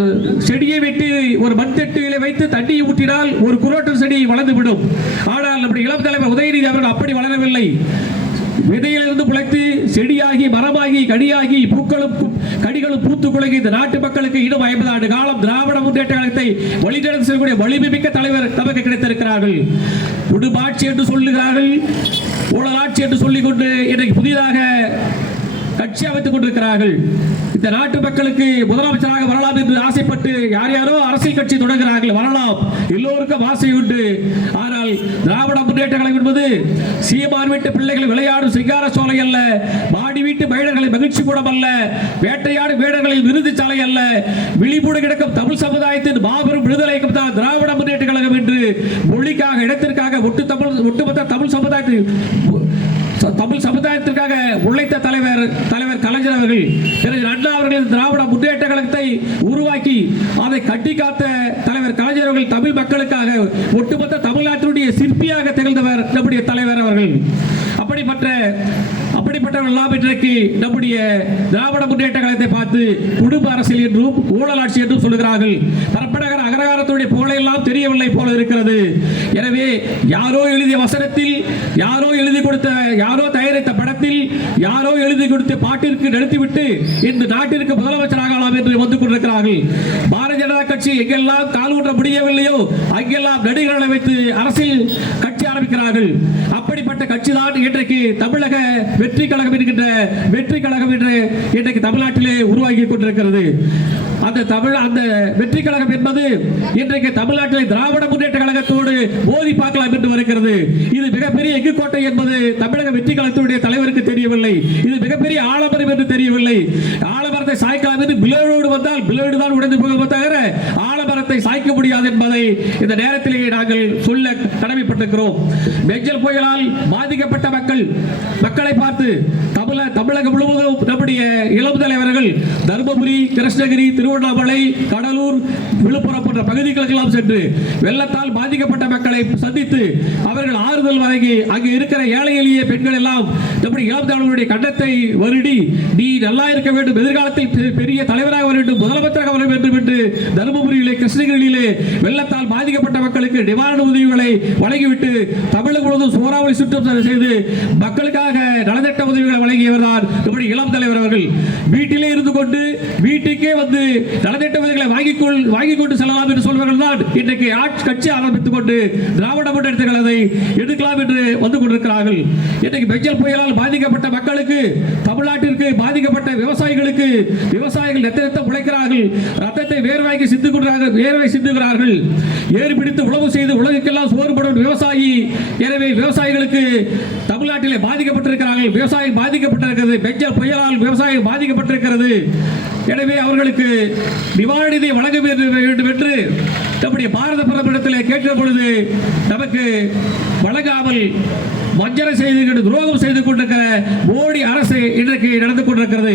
செடியை வெட்டி ஒரு மண் தட்டிலே வைத்து தண்ணியை ஊற்றினால் ஒரு குரோட்டன் செடி வளர்ந்துவிடும். ஆனால் நம்முடைய இளம் தலைவர் உதயநிதி அவர்கள் அப்படி வளரவில்லை. விதையிலிருந்து முளைத்து செடியாகி மரமாகி கடியாகி பூக்களும் கடிகளும் பூத்து குலகி இந்த நாட்டு மக்களுக்கு இன்னும் 50 ஆண்டு காலம் திராவிட முன்னேற்ற கழகத்தை வழிநடத்தி செல்லக்கூடிய வலிமைமிக்க தலைவர் நமக்கு கிடைத்திருக்கிறார்கள். குடும்பாட்சி என்று சொல்லுகிறார்கள், ஊழலாட்சி என்று சொல்லிக் கொண்டு இன்றைக்கு புதிதாக கட்சி அமைத்துக் கொண்டிருக்கிறார்கள். இந்த நாட்டு மக்களுக்கு முதலமைச்சராக வரலாம் என்று ஆசைப்பட்டு யார் யாரோ அரசியல் கட்சி தொடங்குகிறார்கள். வரலாம், எல்லோருக்கும் ஆசை உண்டு. ஆனால் திராவிட முன்னேற்ற கழகம் என்பது சீமான் வீட்டு பிள்ளைகள் விளையாடும் சிங்கார சோலை அல்ல, மாடி வீட்டு மயிலர்களின் மகிழ்ச்சி கூடம் அல்ல, வேட்டையாடும் வேடர்களின் விருது சாலை அல்ல, விழிப்புடன் கிடக்கும் தமிழ் சமுதாயத்தின் மாபெரும் விடுதலைக்கும் தான் திராவிட முன்னேற்ற கழகம் என்று மொழிக்காக இடத்திற்காக ஒட்டுமொத்த தமிழ் சமுதாயத்திற்காக உழைத்த தலைவர் கலைஞர் அவர்கள், பிறகு அண்ணா அவர்கள் திராவிட முன்னேற்ற கழகத்தை உருவாக்கி அதை கட்டி காத்த தலைவர் கலைஞர் அவர்கள் தமிழ் மக்களுக்காக ஒட்டுமொத்த தமிழ்நாட்டினுடைய சிற்பியாக திகழ்ந்தவர் நம்முடைய தலைவர் அவர்கள். அப்படிப்பட்டவர்கள் இன்றைக்கு நம்முடைய திராவிட முன்னேற்ற கழகத்தை பார்த்து குடும்ப அரசியல் என்றும் ஊழல் ஆட்சி என்றும் சொல்லுகிறார்கள். பரப்பனகர் அகரகாரத்துடைய போலையெல்லாம் தெரியவில்லை போல இருக்கிறது. எனவே யாரோ எழுதிய வசனத்தில், யாரோ எழுதி கொடுத்த, யாரோ தயாரித்த படத்தில், யாரோ எழுதி கொடுத்த பாட்டிற்கு நடத்திவிட்டு இந்த நாட்டிற்கு முதலமைச்சராகலாம் என்று வந்து கொண்டிருக்கிறார்கள். பாரதிய ஜனதா கட்சி எங்கெல்லாம் கால் ஊன்ற முடியவில்லையோ அங்கெல்லாம் நடிகர்களை வைத்து அரசியல் கட்சி ஆரம்பிக்கிறார்கள். அப்படிப்பட்ட கட்சி தான் இன்றைக்கு தமிழக வெற்றி கழகம் என்கின்ற வெற்றி கழகம் என்று இன்றைக்கு தமிழ்நாட்டிலே உருவாகி கொண்டிருக்கிறது. அந்த வெற்றி கழகம் என்பது இன்றைக்கு தமிழ்நாட்டிலே திராவிட முன்னேற்ற கழகத்தோடு மோதி பார்க்கலாம் என்று வருகிறது. இது மிகப்பெரிய எஃகு கோட்டை என்பது தமிழக வெற்றி கழகத்துடைய தலைவருக்கு தெரியவில்லை. இது மிகப்பெரிய ஆலமரம் என்று தெரியவில்லை. ஆலமரத்தை சாய்க்கலாம் என்று பிளேடோடு வந்தால் பிளேடு தான் உடைந்து போகும் தவிர ஆலமரத்தை சாய்க்க முடியாது என்பதை இந்த நேரத்திலேயே நாங்கள் சொல்ல கடமைப்பட்டிருக்கிறோம். பெஞ்சல் புயலால் பாதிக்கப்பட்ட மக்களை பார்த்து தமிழகம் முழுவதும் நம்முடைய இளம் தலைவர்கள் தர்மபுரி, கிருஷ்ணகிரி, திருவண்ணாமலை, கடலூர், விழுப்புரம் போன்ற பகுதிகளுக்கெல்லாம் சென்று வெள்ளத்தால் பாதிக்கப்பட்ட மக்களை சந்தித்து அவர்கள் ஆறுதல் வழங்கி அங்கு இருக்கிற ஏழை எளிய பெண்கள் எல்லாம் நம்முடைய இளம் தலைவருடைய கண்டத்தை வருடி நீ நல்லா இருக்க வேண்டும், எதிர்காலத்தில் பெரிய தலைவராக வர வேண்டும், முதலமைச்சராக வர வேண்டும் என்று தர்மபுரியிலே, கிருஷ்ணகிரியிலே வெள்ளத்தால் பாதிக்கப்பட்ட மக்களுக்கு நிவாரண உதவிகளை வழங்கிவிட்டு தமிழகம் முழுவதும் சூறாவளி சுற்றம் செய்து மக்களுக்காக நலத்திட்ட உதவிகளை வழங்கியவர் தான் நம்முடைய இளம் தலைவர் அவர்கள். வீட்டிலே இருந்து கொண்டு வீட்டுக்கே வந்து நலத்திட்ட உதவிகளை வாங்கி கொண்டு செல்லலாம் என்று சொல்வர்கள் தான் இன்றைக்கு கட்சி ஆரம்பித்துக் கொண்டு திராவிட முன்னேற்ற கழகத்தை எடுக்கலாம் என்று வந்து கொண்டிருக்கிறார்கள். இன்றைக்கு பெஞ்சல் புயலால் பாதிக்கப்பட்ட மக்களுக்கு, தமிழ்நாட்டிற்கு பாதிக்கப்பட்ட விவசாயிகள் ரத்தத்தை உழைக்கிறார்கள், ரத்தத்தை வேர்வை சிந்துகிறார்கள், ஏறு பிடித்து உழவு செய்து உலகுக்கெல்லாம் சோறுபடும் விவசாயி. எனவே விவசாயிகளுக்கு தமிழ்நாட்டிலே பாதிக்கப்பட்டிருக்கிறார்கள், விவசாயம் பாதிக்கப்பட்டிருக்கிறது, பெஞ்சல் புயலால் விவசாயம் பாதிக்கப்பட்டிருக்கிறது. எனவே அவர்களுக்கு நிவாரண நிதி வழங்க வேண்டும் என்று நம்முடைய பாரத பிரதமரிடத்தில் கேட்கிற பொழுது நமக்கு வழங்காமல் வஞ்சனை செய்து துரோகம் செய்து கொண்டிருக்கிற மோடி அரசு இன்றைக்கு நடந்து கொண்டிருக்கிறது.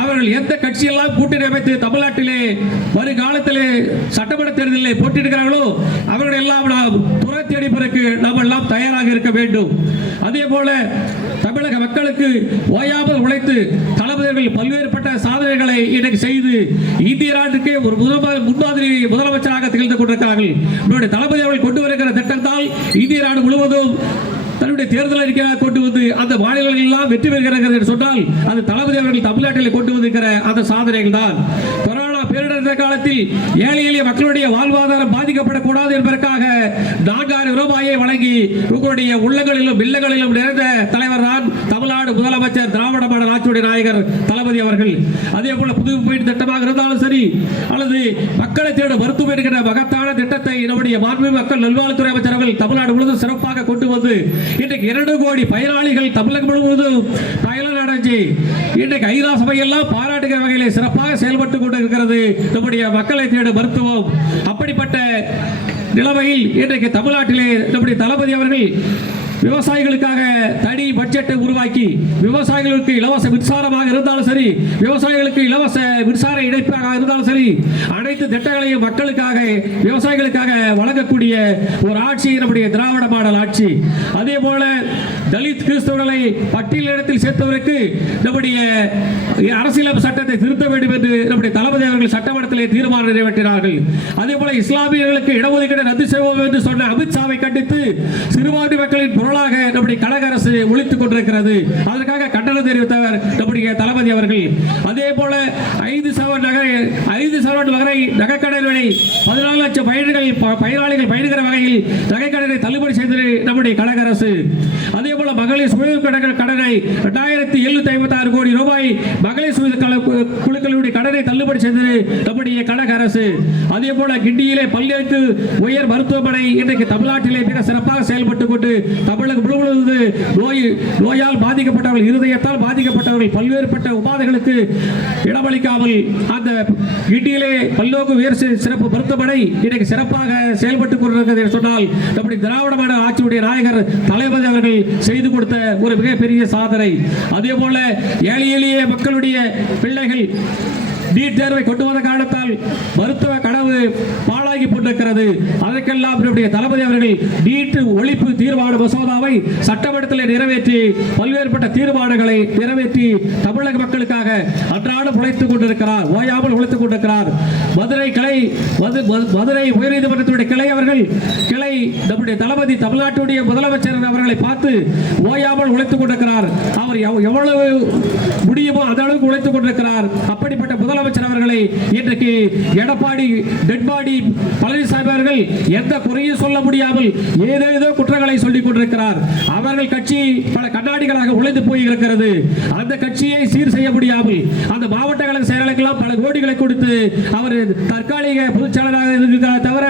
அவர்கள் எந்த கட்சியெல்லாம் கூட்டணி அமைத்து தமிழ்நாட்டிலே வருங்காலத்திலே சட்டமன்ற தேர்தலில் போட்டியிடுகிறார்களோ அவர்கள் எல்லாம் நாம் துரத்தி அடிப்பதற்கு நாம் எல்லாம் தயாராக இருக்க வேண்டும். அதே போல தமிழக மக்களுக்கு ஓயாமல் உழைத்து தளபதிகள் பல்வேறுபட்ட சாதனைகளை இன்றைக்கு செய்து இந்திய நாட்டுக்கு ஒரு முன்மாதிரி முதலமைச்சராக திகழ்ந்து கொண்டிருக்கிறார்கள். நம்முடைய தளபதி அவர்கள் கொண்டு வருகிற திட்டத்தால் இந்திய நாடு முழுவதும் தன்னுடைய தேர்தல் அறிக்கையாக கொண்டு வந்து அந்த மாநிலங்கள் எல்லாம் வெற்றி பெறுகிறார்கள் என்று சொன்னால் அது தளபதி அவர்கள் தமிழ்நாட்டில் கொண்டு வந்திருக்கிற அந்த சாதனைகள் தான். கொரோனா பேரிடர் தேர்தல் காலத்தில் ஏழை எளிய மக்களுடைய வாழ்வாதாரம் பாதிக்கப்படக்கூடாது என்பதற்காக 4000 ரூபாயை வழங்கி உங்களுடைய உள்ளங்களிலும் இல்லங்களிலும் நிறைந்த தலைவர் தான் தமிழ்நாடு முதலமைச்சர் திராவிட மாடல் ஆட்சியுடைய நாயகர் தளபதி அவர்கள். அதே போல புதுமை திட்டமாக இருந்தாலும் சரி, அல்லது மக்களை தேடும் மருத்துவம் என்கிற மகத்தான திட்டத்தை நம்முடைய மாண்புமிகு மக்கள் நல்வாழ்வுத்துறை அமைச்சர் அவர்கள் தமிழ்நாடு முழுவதும் சிறப்பாக கொண்டு வந்து இன்றைக்கு 2 கோடி பயனாளிகள் தமிழகம் முழுவதும் பயனடைஞ்சு இன்றைக்கு ஐநா சபையெல்லாம் பாராட்டுகிற வகையில் சிறப்பாக செயல்பட்டு கொண்டு இருக்கிறது நம்முடைய மக்களை தேடும் மருத்துவம். அப்படிப்பட்ட நிலைமையில் இன்றைக்கு தமிழ்நாட்டிலே நம்முடைய தளபதி அவர்கள் விவசாயிகளுக்காக தனி பட்ஜெட்டை உருவாக்கி விவசாயிகளுக்கு இலவச மின்சாரமாக இருந்தாலும் சரி, விவசாயிகளுக்கு இலவச மின்சார இணைப்பாக இருந்தாலும் சரி, அனைத்து திட்டங்களையும் மக்களுக்காக விவசாயிகளுக்காக வழங்கக்கூடிய ஒரு ஆட்சி நம்முடைய திராவிட மாடல் ஆட்சி. அதே போல தலித் கிறிஸ்தவர்களை பட்டியலிடத்தில் சேர்த்தவருக்கு நம்முடைய அரசியலமைப்பு சட்டத்தை திருத்த வேண்டும் என்று நம்முடைய தளபதி அவர்கள் சட்டமன்றத்திலே தீர்மானம் நிறைவேற்றினார்கள். அதே போல இஸ்லாமியர்களுக்கு இடஒதுக்கீடு ரத்து செய்வோம் என்று சொன்ன அமித்ஷாவை கண்டித்து சிறுபான்மை மக்களின் பொருளாக நம்முடைய கழக அரசு ஒழித்துக் கொண்டிருக்கிறது. அதற்காக கண்டனம் தெரிவித்தவர் நம்முடைய தளபதி அவர்கள். அதே போல 5 வரை நகைக்கடன் விலை 14 லட்சம் பயனாளிகள் பயணிக்கிற வகையில் நகைக்கடனை தள்ளுபடி செய்தது நம்முடைய கழக அரசு. அதே போல மகளிர் சுய கடனை 2756 கோடி ரூபாய் மகளிர் சுய குழுக்களுடைய கடனை தள்ளுபடி செய்தது நம்முடைய கழக அரசு. அதே போல கிண்டியிலே பல்வேறு உயர் மருத்துவமனை இன்றைக்கு தமிழ்நாட்டிலே மிக சிறப்பாக செயல்பட்டுக் கொண்டு தமிழகம் முழுவதும் நோயால் பாதிக்கப்பட்டவர்கள், இருதயத்தால் பாதிக்கப்பட்டவர்கள், பல்வேறுபட்ட உபாதைகளுக்கு இடமளிக்காமல் அந்த கிண்டியிலே பல்நோக்கு உயர் சிறப்பு மருத்துவமனை இன்றைக்கு சிறப்பாக செயல்பட்டுக் கொண்டிருக்கிறது என்று சொன்னால் நம்முடைய திராவிட மாடல் ஆட்சியுடைய நாயகர் தளபதி அவர்கள் செய்து கொடுத்த ஒரு மிகப்பெரிய சாதனை. அதே போல ஏழை எளிய மக்களுடைய பிள்ளைகள் நீட் தேர்வை கொண்டு வந்த காரணத்தால் மருத்துவ கனவு பாழாகி போட்டிருக்கிறது. அதற்கெல்லாம் நம்முடைய தளபதி அவர்கள் நீட் ஒழிப்பு தீர்மான மசோதாவை சட்டமன்றத்தில் நிறைவேற்றி பல்வேறுபட்ட தீர்மானங்களை நிறைவேற்றி தமிழக மக்களுக்காக அன்றாடம் உழைத்துக் கொண்டிருக்கிறார், ஓயாமல் உழைத்துக் கொண்டிருக்கிறார். மதுரை உயர்நீதிமன்றத்துடைய கிளை நம்முடைய தளபதி தமிழ்நாட்டுடைய முதலமைச்சர் அவர்களை பார்த்து ஓயாமல் உழைத்துக் கொண்டிருக்கிறார். அவர் எவ்வளவு முடியுமோ அந்த அளவுக்கு உழைத்துக் கொண்டிருக்கிறார். அப்படிப்பட்ட முதலமைச்சர் அவர்களை இன்றைக்கு எடப்பாடி டெட்பாடி பழனிசாமி அவர்கள் எந்த குறையும் சொல்ல முடியாமல் ஏதேதோ குற்றங்களை சொல்லிக் கொண்டிருக்கிறார். அவர்கள் கட்சி பல கண்ணாடிகளாக உழைந்து போயிருக்கிறது. அந்த கட்சியை சீர் செய்ய முடியாமல் அந்த மாவட்ட கழக செயலாளர்களெல்லாம் பல கோடிகளை கொடுத்து அவர் தற்காலிக பொதுச் செயலராக இருக்கிறார் தவிர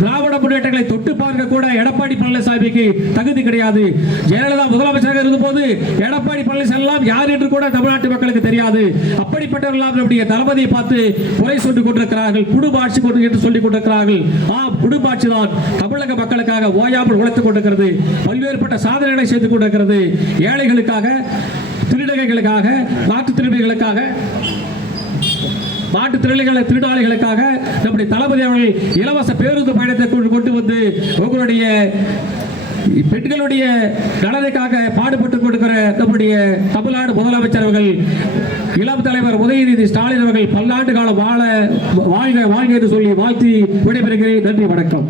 திராவிட முன்னேற்றங்களை தொட்டு பார்க்க கூட எடப்பாடி பழனிசாமிக்கு தகுதி கிடையாது. ஜெயலலிதா முதலமைச்சராக இருந்தபோது எடப்பாடி பழனிசாமி யார் என்று கூட தமிழ்நாட்டு மக்களுக்கு தெரியாது. அப்படிப்பட்டவர்கள் நம்முடைய தளபதியை பார்த்து குறை சொல்லிக் கொண்டிருக்கிறார்கள், குடும்ப ஆட்சி என்று சொல்லிக் கொண்டிருக்கிறார்கள். குடும்ப ஆட்சி தான் தமிழக மக்களுக்காக ஓயாமல் உழைத்துக் கொண்டிருக்கிறது, பல்வேறுபட்ட சாதனைகளை செய்து கொண்டிருக்கிறது. ஏழைகளுக்காக, திருநங்கைகளுக்காக, மாற்றுத்திறமைகளுக்காக, திருநாளிகளுக்காக நம்முடைய தளபதி அவர்கள் இலவச பேருந்து பயணத்தை கொண்டு வந்து உங்களுடைய பெண்களுடைய நலனுக்காக பாடுபட்டுக் கொடுக்கிற நம்முடைய தமிழ்நாடு முதலமைச்சர் அவர்கள், இளம் தலைவர் உதயநிதி ஸ்டாலின் அவர்கள் பல்லாண்டு காலம் வாழ்க என்று சொல்லி வாழ்த்தி விடைபெறுகிறேன். நன்றி, வணக்கம்.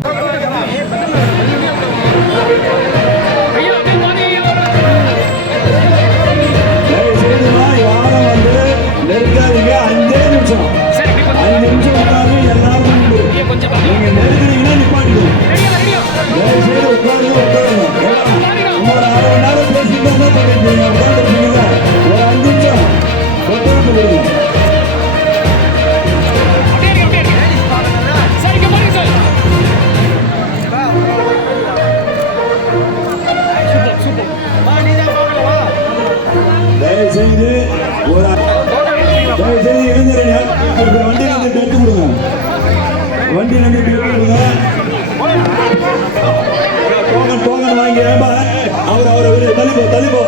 வண்டி நம்பி டோக்கன் வாங்கி அவர் தலிப்போ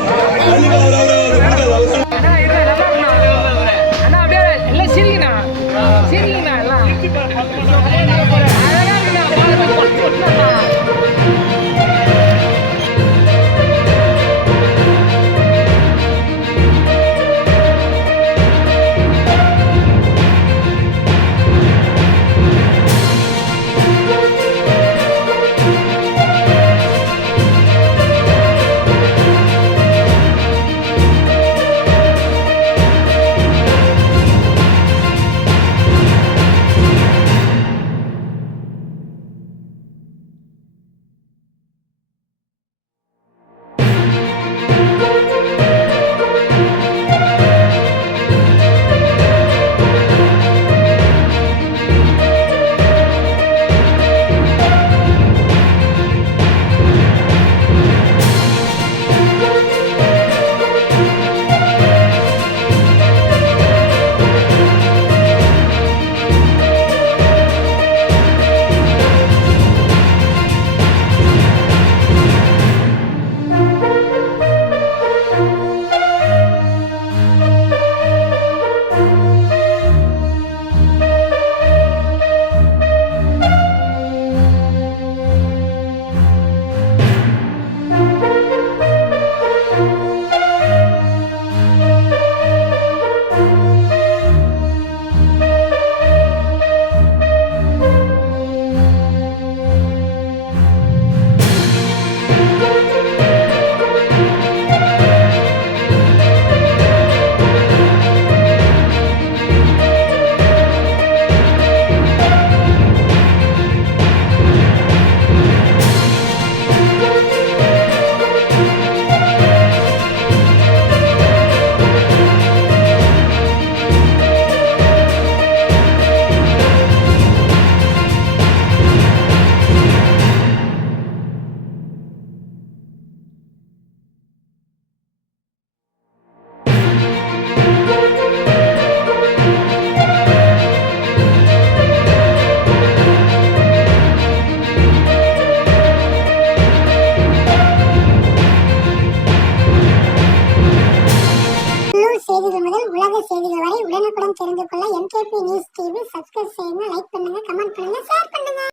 செய்திகள் வரை உடனுக்குடன் தெரிந்து கொள்ள MKP நியூஸ் டிவி சப்ஸ்கிரைப் செய்யுங்க, லைக் பண்ணுங்க, கமெண்ட் பண்ணுங்க, ஷேர் பண்ணுங்க.